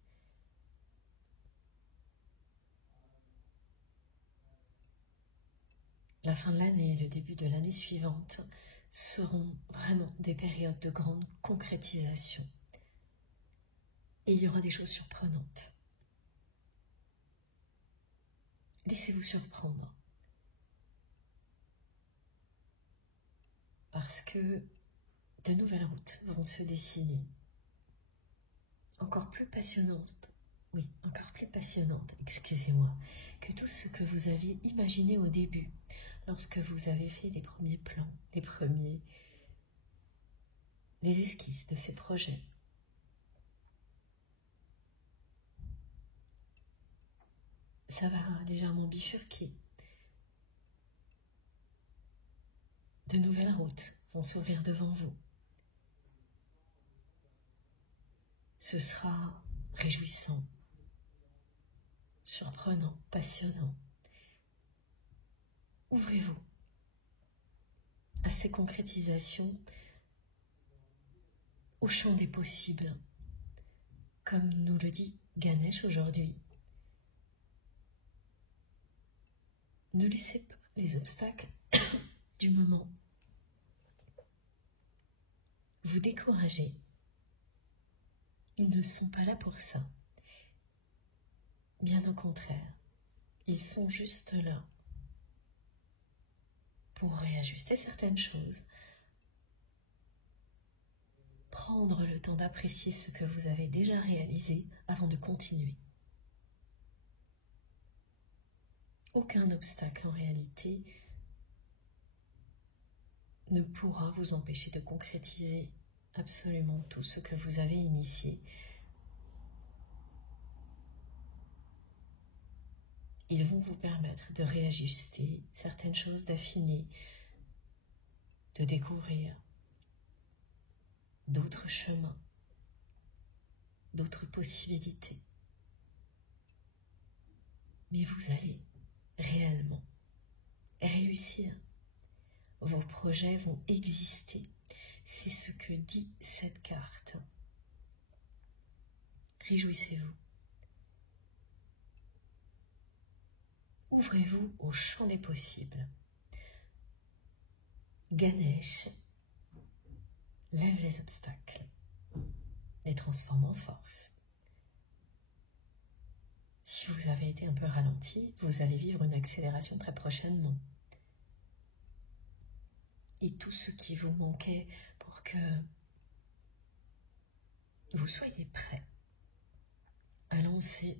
la fin de l'année et le début de l'année suivante seront vraiment des périodes de grande concrétisation. Et il y aura des choses surprenantes. Laissez-vous surprendre. Parce que de nouvelles routes vont se dessiner. Encore plus passionnantes, excusez-moi, que tout ce que vous aviez imaginé au début, lorsque vous avez fait les premiers plans, les esquisses de ces projets. Ça va légèrement bifurquer. De nouvelles routes vont s'ouvrir devant vous. Ce sera réjouissant, surprenant, passionnant. Ouvrez-vous à ces concrétisations, au champ des possibles, comme nous le dit Ganesh aujourd'hui. Ne laissez pas les obstacles du moment vous décourager. Ils ne sont pas là pour ça. Bien au contraire, ils sont juste là pour réajuster certaines choses, prendre le temps d'apprécier ce que vous avez déjà réalisé avant de continuer. Aucun obstacle en réalité ne pourra vous empêcher de concrétiser absolument tout ce que vous avez initié. Ils vont vous permettre de réajuster certaines choses, d'affiner, de découvrir d'autres chemins, d'autres possibilités. Mais vous allez réellement réussir. Vos projets vont exister. C'est ce que dit cette carte. Réjouissez-vous. Ouvrez-vous au champ des possibles. Ganesh lève les obstacles, les transforme en force. Si vous avez été un peu ralenti, vous allez vivre une accélération très prochainement. Et tout ce qui vous manquait pour que vous soyez prêt à lancer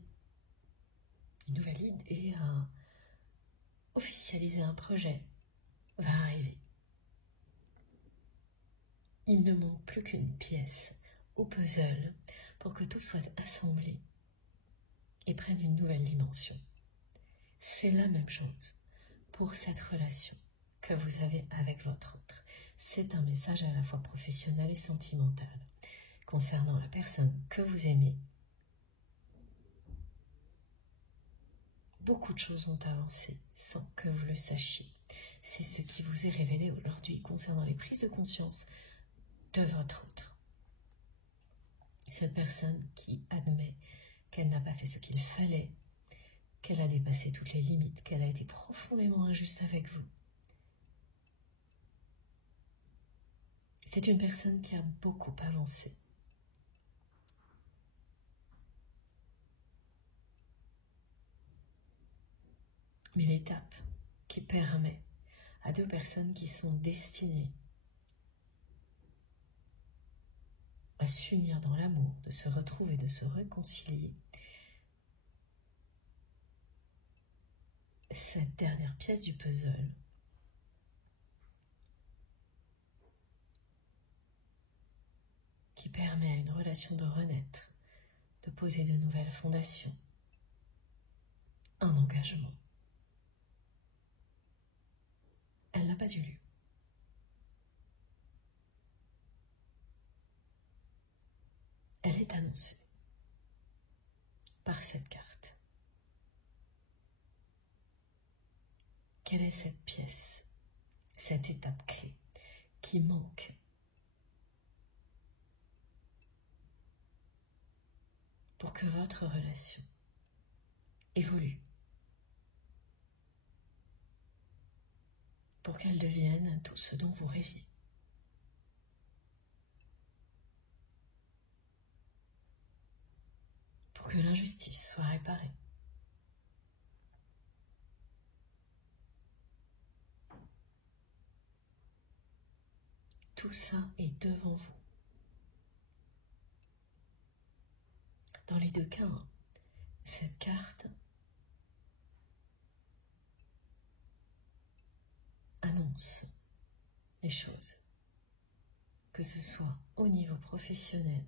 une nouvelle idée et à officialiser un projet va arriver. Il ne manque plus qu'une pièce au puzzle pour que tout soit assemblé et prenne une nouvelle dimension. C'est la même chose pour cette relation que vous avez avec votre autre. C'est un message à la fois professionnel et sentimental concernant la personne que vous aimez. Beaucoup de choses ont avancé sans que vous le sachiez. C'est ce qui vous est révélé aujourd'hui concernant les prises de conscience de votre autre. Cette personne qui admet qu'elle n'a pas fait ce qu'il fallait, qu'elle a dépassé toutes les limites, qu'elle a été profondément injuste avec vous. C'est une personne qui a beaucoup avancé. Mais l'étape qui permet à deux personnes qui sont destinées à s'unir dans l'amour, de se retrouver, de se réconcilier, cette dernière pièce du puzzle qui permet à une relation de renaître, de poser de nouvelles fondations, un engagement. Elle n'a pas eu lieu. Elle est annoncée par cette carte. Quelle est cette pièce, cette étape clé qui manque pour que votre relation évolue, pour qu'elle devienne tout ce dont vous rêviez? Pour que l'injustice soit réparée. Tout ça est devant vous. Dans les deux cas, cette carte annonce les choses, que ce soit au niveau professionnel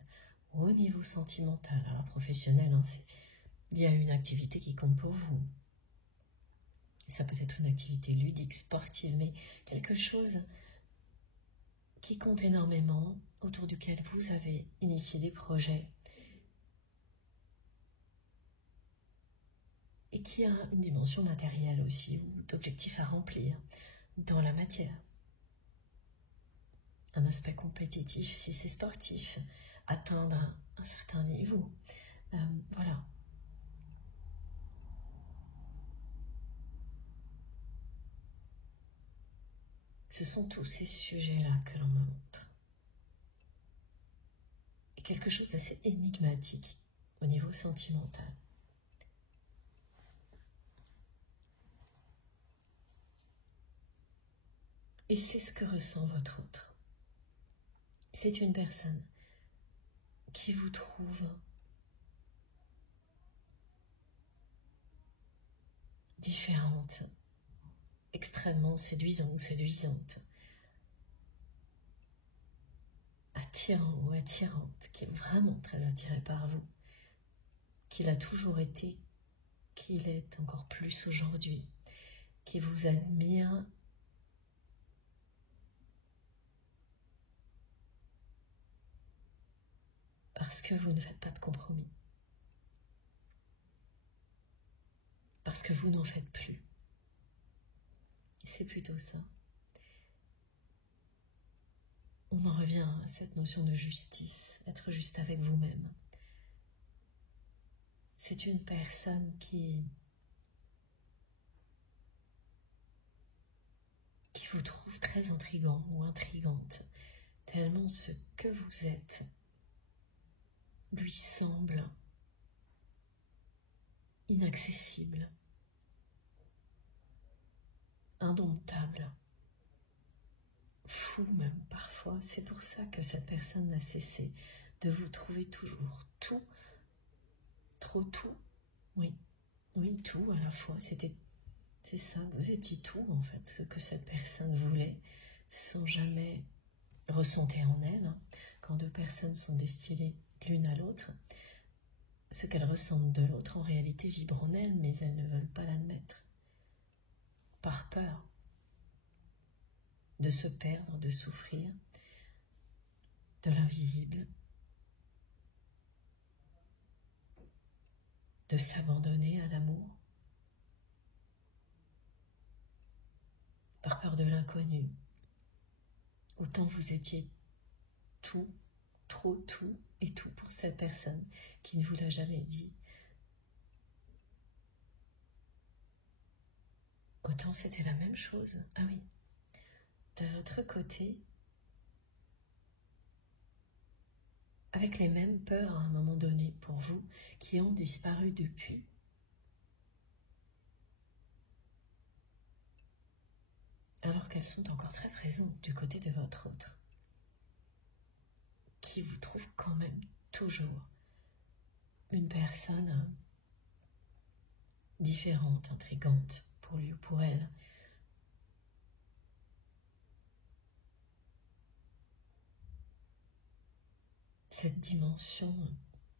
ou au niveau sentimental. Alors professionnel, il y a une activité qui compte pour vous. Ça peut être une activité ludique, sportive, mais quelque chose qui compte énormément, autour duquel vous avez initié des projets et qui a une dimension matérielle aussi, ou d'objectifs à remplir dans la matière. Un aspect compétitif si c'est sportif, atteindre un certain niveau. Voilà. Ce sont tous ces sujets-là que l'on me montre. Et quelque chose d'assez énigmatique au niveau sentimental. Et c'est ce que ressent votre autre. C'est une personne qui vous trouve différente, extrêmement séduisante ou séduisante, attirant ou attirante, qui est vraiment très attiré par vous, qu'il a toujours été, qu'il est encore plus aujourd'hui, qui vous admire parce que vous ne faites pas de compromis, parce que vous n'en faites plus. C'est plutôt ça. On en revient à cette notion de justice, être juste avec vous-même. C'est une personne qui vous trouve très intrigant ou intrigante, tellement ce que vous êtes lui semble inaccessible, indomptable, fou même parfois. C'est pour ça que cette personne n'a cessé de vous trouver toujours tout, trop tout, oui, tout à la fois. C'est ça, vous étiez tout en fait, ce que cette personne voulait, sans jamais ressentir en elle. Quand deux personnes sont destinées l'une à l'autre, ce qu'elles ressentent de l'autre en réalité vibre en elles, mais elles ne veulent pas l'admettre, par peur de se perdre, de souffrir, de l'invisible, de s'abandonner à l'amour, par peur de l'inconnu. Autant vous étiez tout, trop tout et tout pour cette personne qui ne vous l'a jamais dit. Autant c'était la même chose. Ah oui, de votre côté, avec les mêmes peurs à un moment donné pour vous qui ont disparu depuis. Alors qu'elles sont encore très présentes du côté de votre autre, qui vous trouve quand même toujours une personne différente, intrigante pour lui ou pour elle. Cette dimension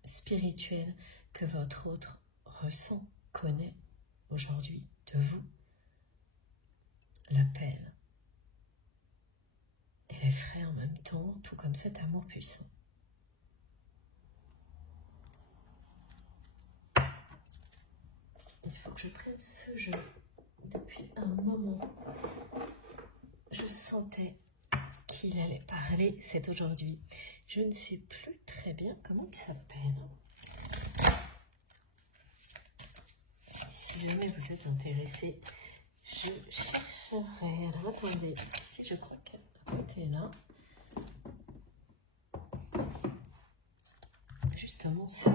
spirituelle que votre autre ressent, connaît aujourd'hui de vous, l'appelle et l'effraie en même temps, tout comme cet amour puissant. Il faut que je prenne ce jeu. Depuis un moment, je sentais qu'il allait parler, c'est aujourd'hui. Je ne sais plus très bien comment il s'appelle. Si jamais vous êtes intéressé, je chercherai. Alors attendez, si je crois qu'elle est là. Justement, c'est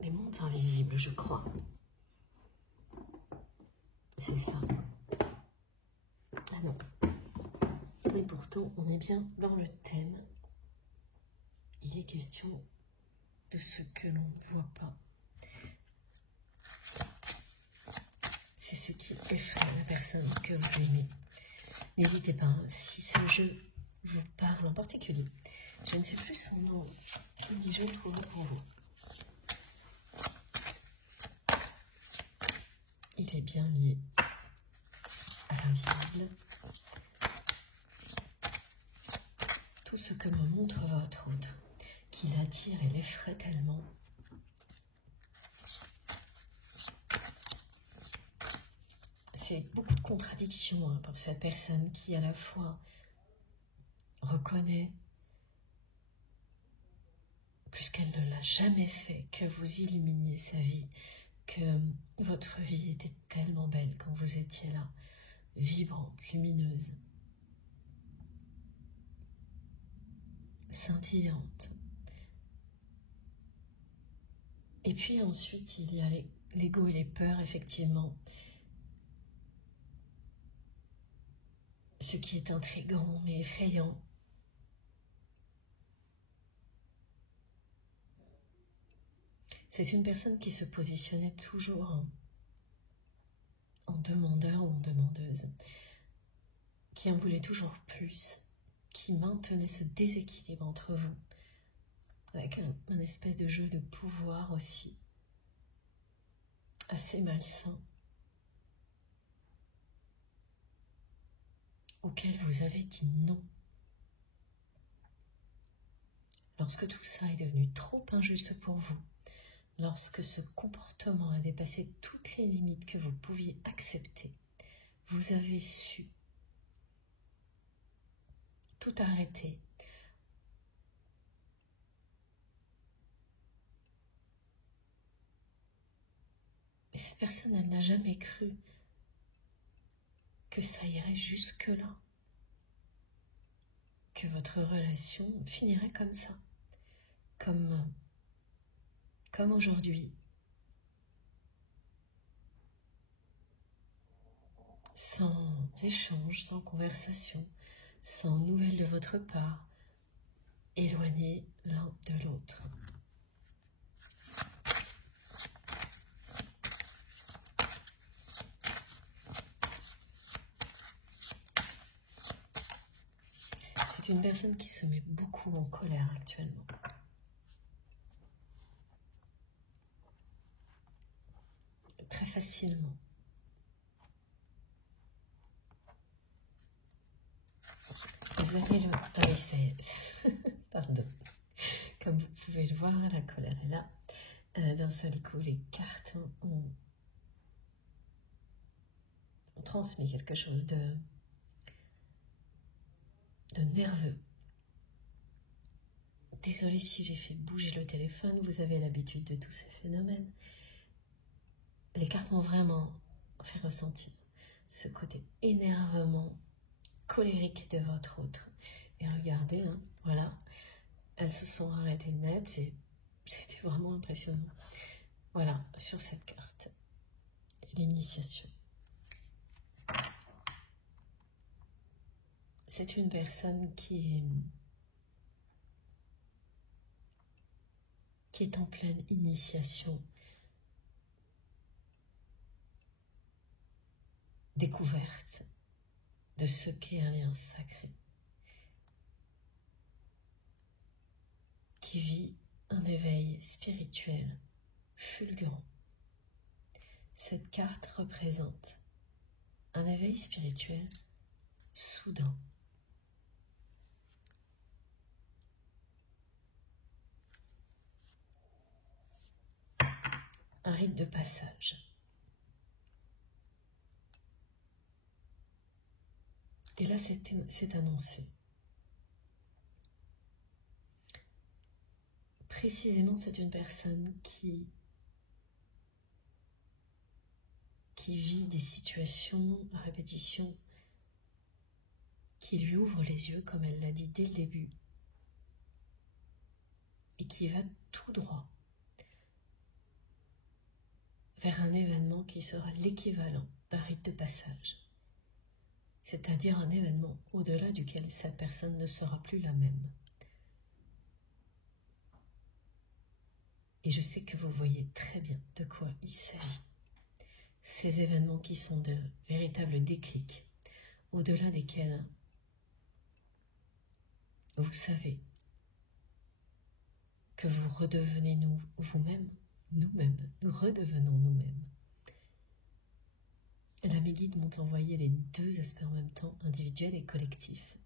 les mondes invisibles, je crois. C'est ça. Ah non. Et pourtant, on est bien dans le thème. Il est question de ce que l'on ne voit pas. C'est ce qui effraie la personne que vous aimez. N'hésitez pas, hein, si ce jeu vous parle en particulier. Je ne sais plus son nom, mais je le trouverai pour vous. Il est bien lié à l'invisible. Tout ce que me montre votre autre, qui l'attire et l'effraie tellement. c'est beaucoup de contradictions hein, pour cette personne qui à la fois reconnaît, puisqu'elle ne l'a jamais fait, que vous illuminiez sa vie, que votre vie était tellement belle quand vous étiez là, vibrante, lumineuse, scintillante. Et puis ensuite, il y a l'ego et les peurs, effectivement. Ce qui est intriguant mais effrayant. C'est une personne qui se positionnait toujours en demandeur ou en demandeuse, qui en voulait toujours plus, qui maintenait ce déséquilibre entre vous, avec un espèce de jeu de pouvoir aussi, assez malsain, auquel vous avez dit non. Lorsque tout ça est devenu trop injuste pour vous, lorsque ce comportement a dépassé toutes les limites que vous pouviez accepter, vous avez su tout arrêter. Et cette personne, elle n'a jamais cru que ça irait jusque-là, que votre relation finirait comme ça, comme aujourd'hui, sans échange, sans conversation, sans nouvelles de votre part, éloignés l'un de l'autre. C'est une personne qui se met beaucoup en colère actuellement. Très facilement. Vous avez le... Ah oui, pardon. Comme vous pouvez le voir, la colère est là. D'un seul coup, les cartes ont transmis quelque chose de nerveux. Désolée si j'ai fait bouger le téléphone, vous avez l'habitude de tous ces phénomènes. Les cartes m'ont vraiment fait ressentir ce côté énervement, colérique de votre autre. Et regardez, hein, voilà, elles se sont arrêtées net, c'était vraiment impressionnant. Voilà, sur cette carte, l'initiation. C'est une personne qui est en pleine initiation, découverte de ce qu'est un lien sacré, qui vit un éveil spirituel fulgurant. Cette carte représente un éveil spirituel soudain. Un rite de passage. Et là, c'est annoncé. Précisément, c'est une personne qui vit des situations à répétition, qui lui ouvrent les yeux, comme elle l'a dit dès le début, et qui va tout droit vers un événement qui sera l'équivalent d'un rite de passage, c'est-à-dire un événement au-delà duquel cette personne ne sera plus la même. Et je sais que vous voyez très bien de quoi il s'agit. Ces événements qui sont de véritables déclics, au-delà desquels vous savez que vous redevenez vous-même, nous-mêmes, nous redevenons nous-mêmes. Là, mes guides m'ont envoyé les deux aspects en même temps, individuel et collectif.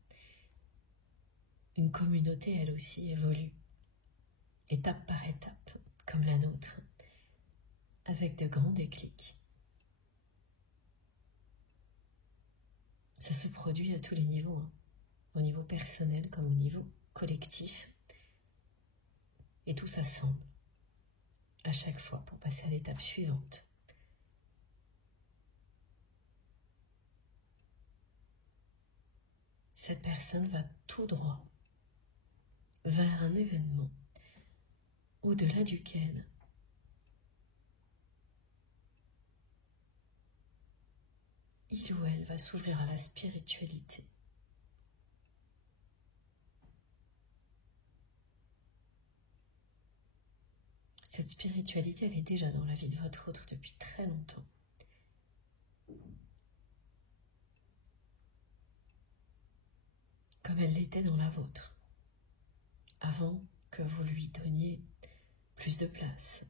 Une communauté, elle aussi, évolue, étape par étape, comme la nôtre, avec de grands déclics. Ça se produit à tous les niveaux, hein, au niveau personnel comme au niveau collectif. Et tout s'assemble à chaque fois pour passer à l'étape suivante. Cette personne va tout droit vers un événement au-delà duquel il ou elle va s'ouvrir à la spiritualité. Cette spiritualité, elle est déjà dans la vie de votre autre depuis très longtemps. Comme elle l'était dans la vôtre, avant que vous lui donniez plus de place.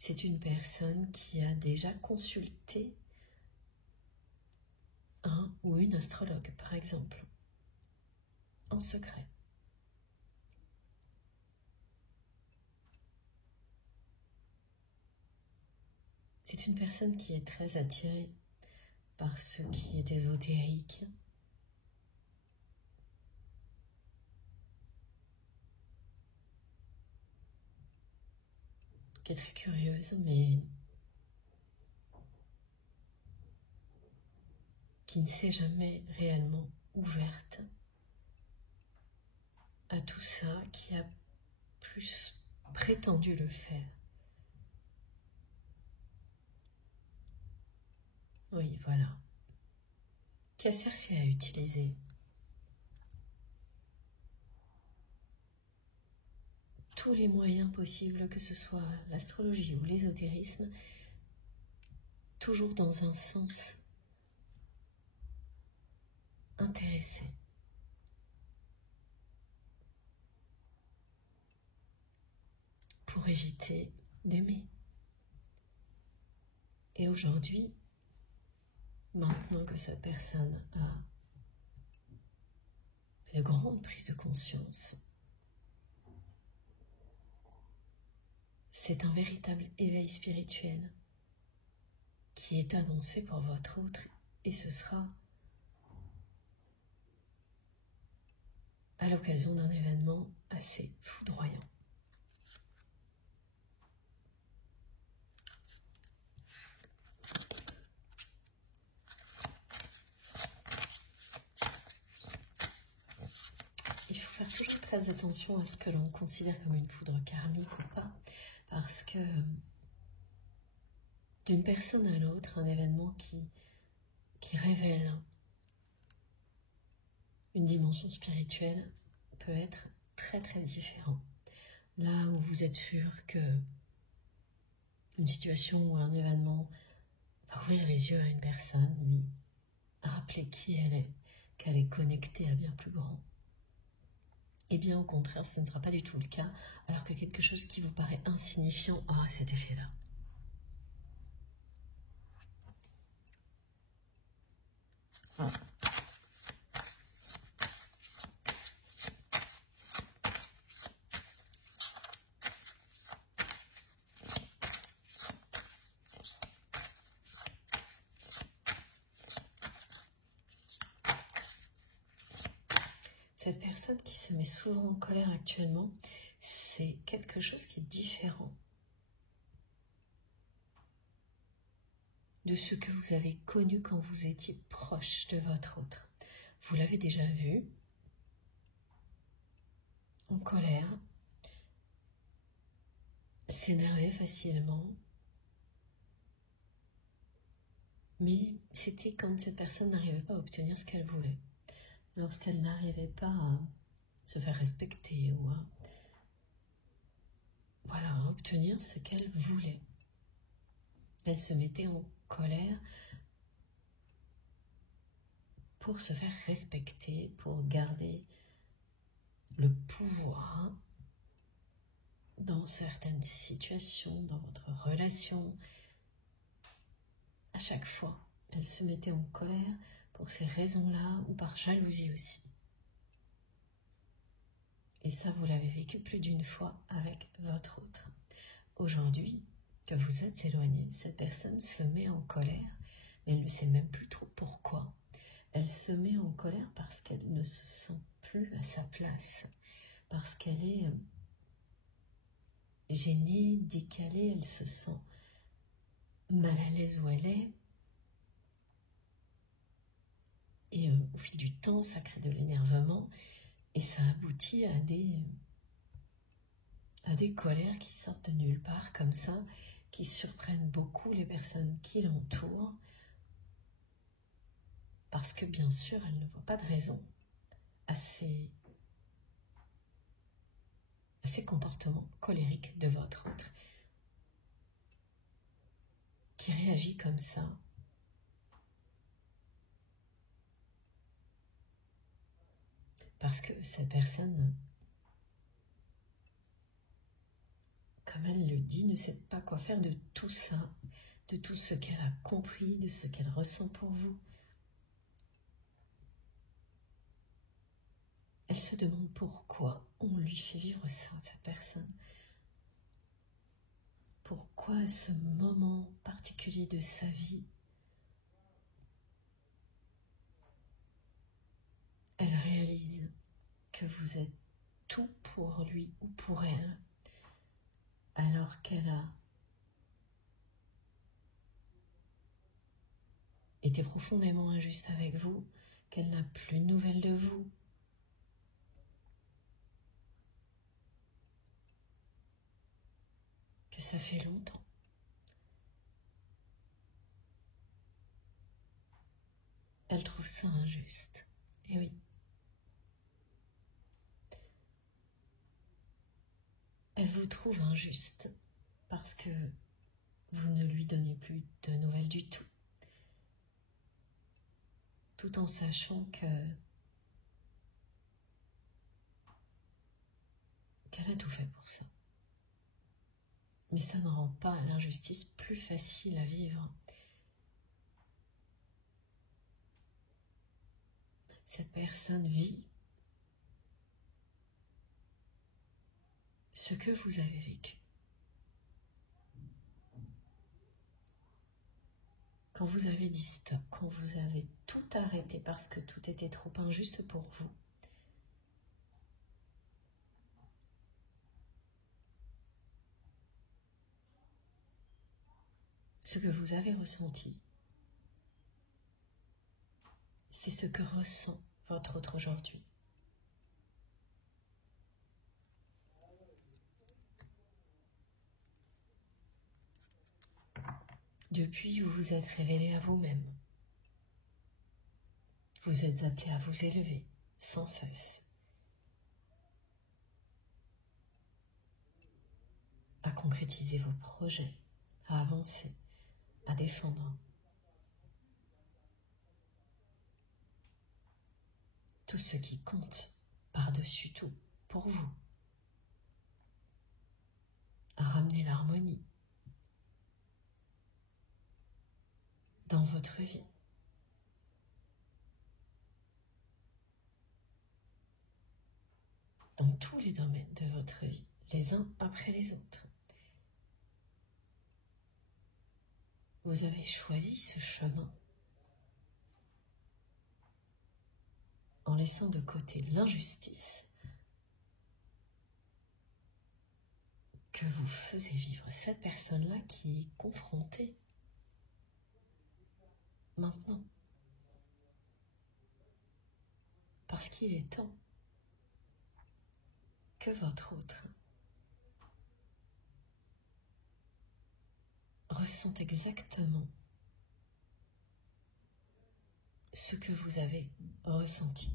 C'est une personne qui a déjà consulté un ou une astrologue, par exemple, en secret. C'est une personne qui est très attirée par ce qui est ésotérique, qui est très curieuse, mais qui ne s'est jamais réellement ouverte à tout ça, qui a plus prétendu le faire. Oui, voilà. Qui a cherché à utiliser tous les moyens possibles, que ce soit l'astrologie ou l'ésotérisme, toujours dans un sens intéressé. Pour éviter d'aimer. Et aujourd'hui, maintenant que cette personne a fait de grandes prises de conscience, c'est un véritable éveil spirituel qui est annoncé pour votre autre, et ce sera à l'occasion d'un événement assez foudroyant. Il faut faire toujours très attention à ce que l'on considère comme une foudre karmique ou pas, parce que d'une personne à l'autre, un événement qui révèle une dimension spirituelle peut être très très différent. Là où vous êtes sûr que une situation ou un événement va ouvrir les yeux à une personne, lui rappeler qui elle est, qu'elle est connectée à bien plus grand. Et bien au contraire, ce ne sera pas du tout le cas, alors que quelque chose qui vous paraît insignifiant aura cet effet-là. Cette personne qui se met souvent en colère actuellement, c'est quelque chose qui est différent de ce que vous avez connu quand vous étiez proche de votre autre. Vous l'avez déjà vu, en colère, s'énerver facilement, mais c'était quand cette personne n'arrivait pas à obtenir ce qu'elle voulait. Lorsqu'elle n'arrivait pas à se faire respecter ou à obtenir ce qu'elle voulait. Elle se mettait en colère pour se faire respecter, pour garder le pouvoir dans certaines situations, dans votre relation. À chaque fois, elle se mettait en colère pour ces raisons-là ou par jalousie aussi. Et ça, vous l'avez vécu plus d'une fois avec votre autre. Aujourd'hui, que vous êtes éloigné, cette personne se met en colère, mais elle ne sait même plus trop pourquoi. Elle se met en colère parce qu'elle ne se sent plus à sa place, parce qu'elle est gênée, décalée, elle se sent mal à l'aise où elle est. Et au fil du temps, ça crée de l'énervement et ça aboutit à des colères qui sortent de nulle part comme ça, qui surprennent beaucoup les personnes qui l'entourent, parce que bien sûr, elles ne voient pas de raison à ces comportements colériques de votre autre qui réagit comme ça. Parce que cette personne, comme elle le dit, ne sait pas quoi faire de tout ça, de tout ce qu'elle a compris, de ce qu'elle ressent pour vous. Elle se demande pourquoi on lui fait vivre ça, cette personne. Pourquoi à ce moment particulier de sa vie, elle réalise que vous êtes tout pour lui ou pour elle, alors qu'elle a été profondément injuste avec vous, qu'elle n'a plus de nouvelles de vous. Que ça fait longtemps. Elle trouve ça injuste. Et oui. Elle vous trouve injuste parce que vous ne lui donnez plus de nouvelles du tout. Tout en sachant qu'elle a tout fait pour ça. Mais ça ne rend pas l'injustice plus facile à vivre. Cette personne vit ce que vous avez vécu. Quand vous avez dit stop, quand vous avez tout arrêté parce que tout était trop injuste pour vous, ce que vous avez ressenti, c'est ce que ressent votre autre aujourd'hui. Depuis, vous vous êtes révélé à vous-même. Vous êtes appelé à vous élever sans cesse, à concrétiser vos projets, à avancer, à défendre tout ce qui compte par-dessus tout pour vous, à ramener l'harmonie dans votre vie. Dans tous les domaines de votre vie, les uns après les autres. Vous avez choisi ce chemin en laissant de côté l'injustice que vous faisait vivre cette personne-là qui est confrontée maintenant. Parce qu'il est temps que votre autre ressente exactement ce que vous avez ressenti.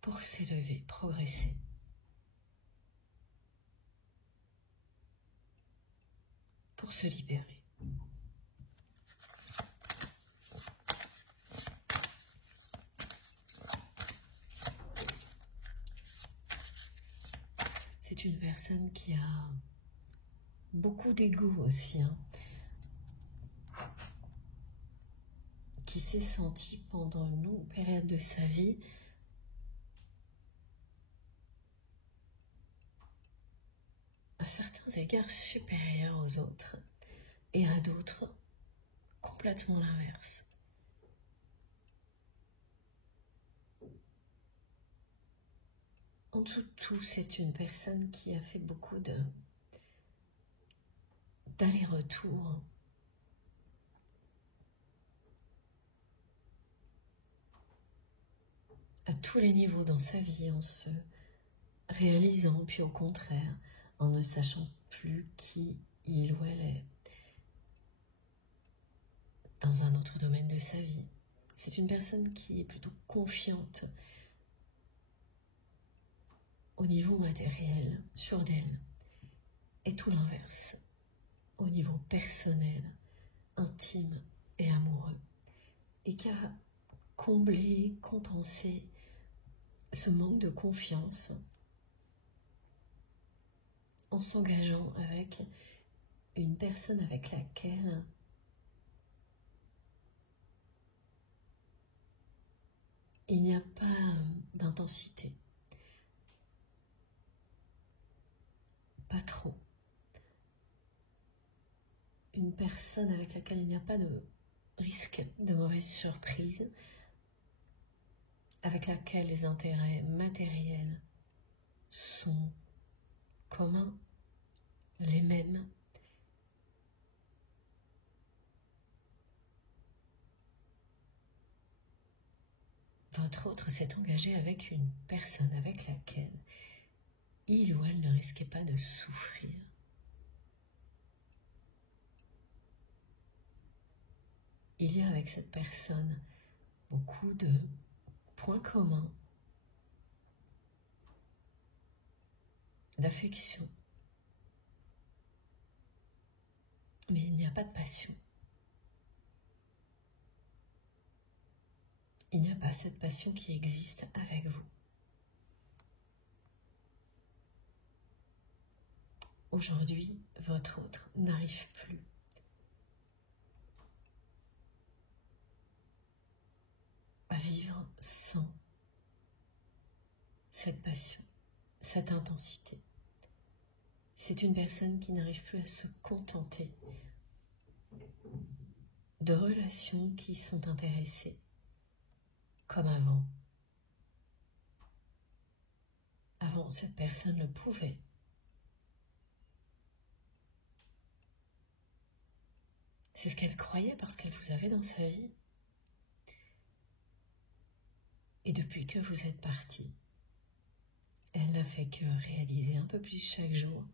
Pour s'élever, progresser. Pour se libérer. C'est une personne qui a beaucoup d'ego aussi, qui s'est sentie pendant une longue période de sa vie à certains égards supérieur aux autres et à d'autres complètement l'inverse. En tout, c'est une personne qui a fait beaucoup d'aller-retour à tous les niveaux dans sa vie, en se réalisant, puis au contraire, en ne sachant plus qui il ou elle est dans un autre domaine de sa vie. C'est une personne qui est plutôt confiante au niveau matériel, sûr d'elle, et tout l'inverse, au niveau personnel, intime et amoureux, et qui a comblé, compensé ce manque de confiance en s'engageant avec une personne avec laquelle il n'y a pas d'intensité, pas trop. Une personne avec laquelle il n'y a pas de risque de mauvaise surprise, avec laquelle les intérêts matériels sont communs, les mêmes. Votre autre s'est engagé avec une personne avec laquelle il ou elle ne risquait pas de souffrir. Il y a avec cette personne beaucoup de points communs, d'affection, mais il n'y a pas de passion. Il n'y a pas cette passion qui existe avec vous. Aujourd'hui, votre autre n'arrive plus à vivre sans cette passion, cette intensité. C'est une personne qui n'arrive plus à se contenter de relations qui sont intéressées comme avant. Avant, cette personne le pouvait. C'est ce qu'elle croyait parce qu'elle vous avait dans sa vie. Et depuis que vous êtes parti, elle n'a fait que réaliser un peu plus chaque jour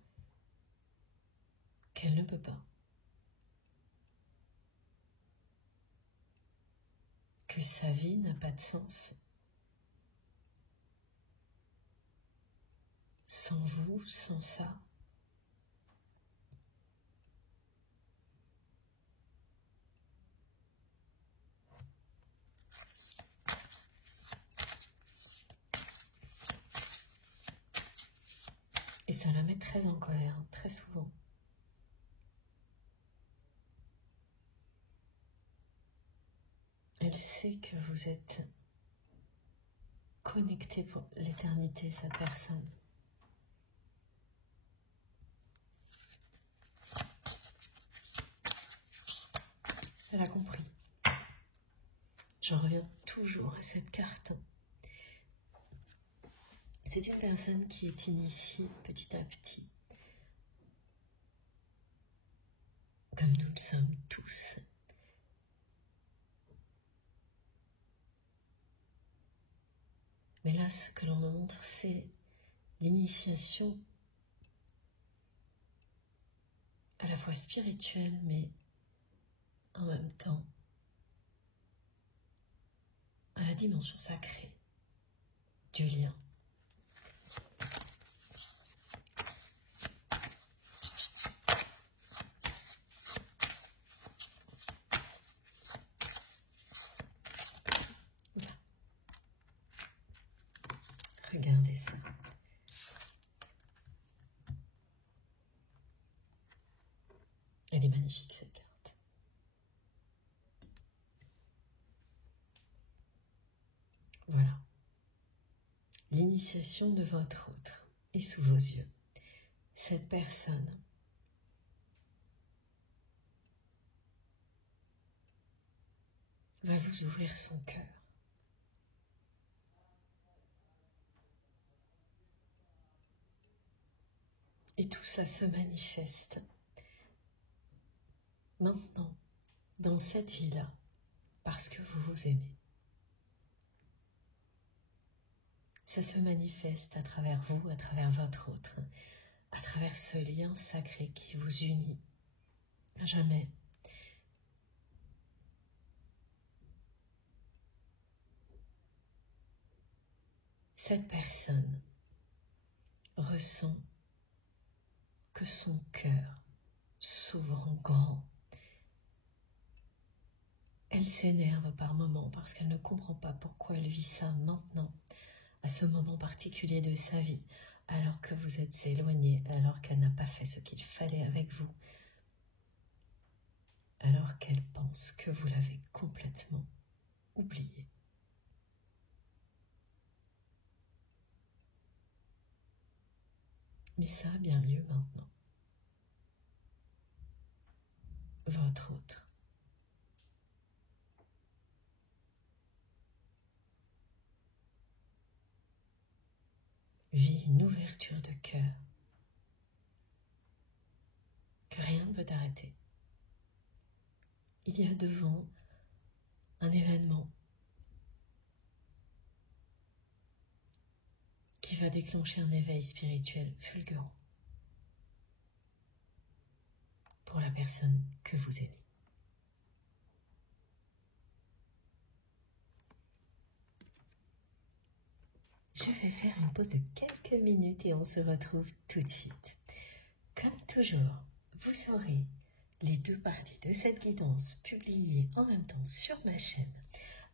qu'elle ne peut pas. Que sa vie n'a pas de sens sans vous, sans ça. Et ça la met très en colère, très souvent. Elle sait que vous êtes connecté pour l'éternité, cette personne. Elle a compris. J'en reviens toujours à cette carte. C'est une personne qui est initiée petit à petit, comme nous le sommes tous. Mais là, ce que l'on me montre, c'est l'initiation à la fois spirituelle, mais en même temps à la dimension sacrée du lien. Voilà. Regardez ça. Elle est magnifique, cette carte. Voilà. L'initiation de votre autre est sous vos yeux. cette personne va vous ouvrir son cœur. Et tout ça se manifeste maintenant, dans cette vie-là, parce que vous vous aimez. Ça se manifeste à travers vous, à travers votre autre, à travers ce lien sacré qui vous unit à jamais. Cette personne ressent que son cœur s'ouvre en grand. Elle s'énerve par moments parce qu'elle ne comprend pas pourquoi elle vit ça maintenant, à ce moment particulier de sa vie, alors que vous êtes éloignés, alors qu'elle n'a pas fait ce qu'il fallait avec vous, alors qu'elle pense que vous l'avez complètement oublié. Mais ça a bien lieu maintenant. Votre autre vit une ouverture de cœur que rien ne peut arrêter. Il y a devant un événement qui va déclencher un éveil spirituel fulgurant pour la personne que vous aimez. Je vais faire une pause de quelques minutes et on se retrouve tout de suite. Comme toujours, vous aurez les 2 parties de cette guidance publiées en même temps sur ma chaîne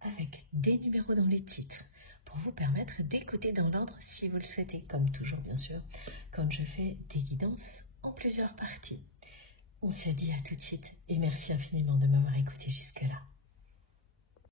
avec des numéros dans les titres pour vous permettre d'écouter dans l'ordre si vous le souhaitez, comme toujours bien sûr, quand je fais des guidances en plusieurs parties. On se dit à tout de suite et merci infiniment de m'avoir écouté jusque-là.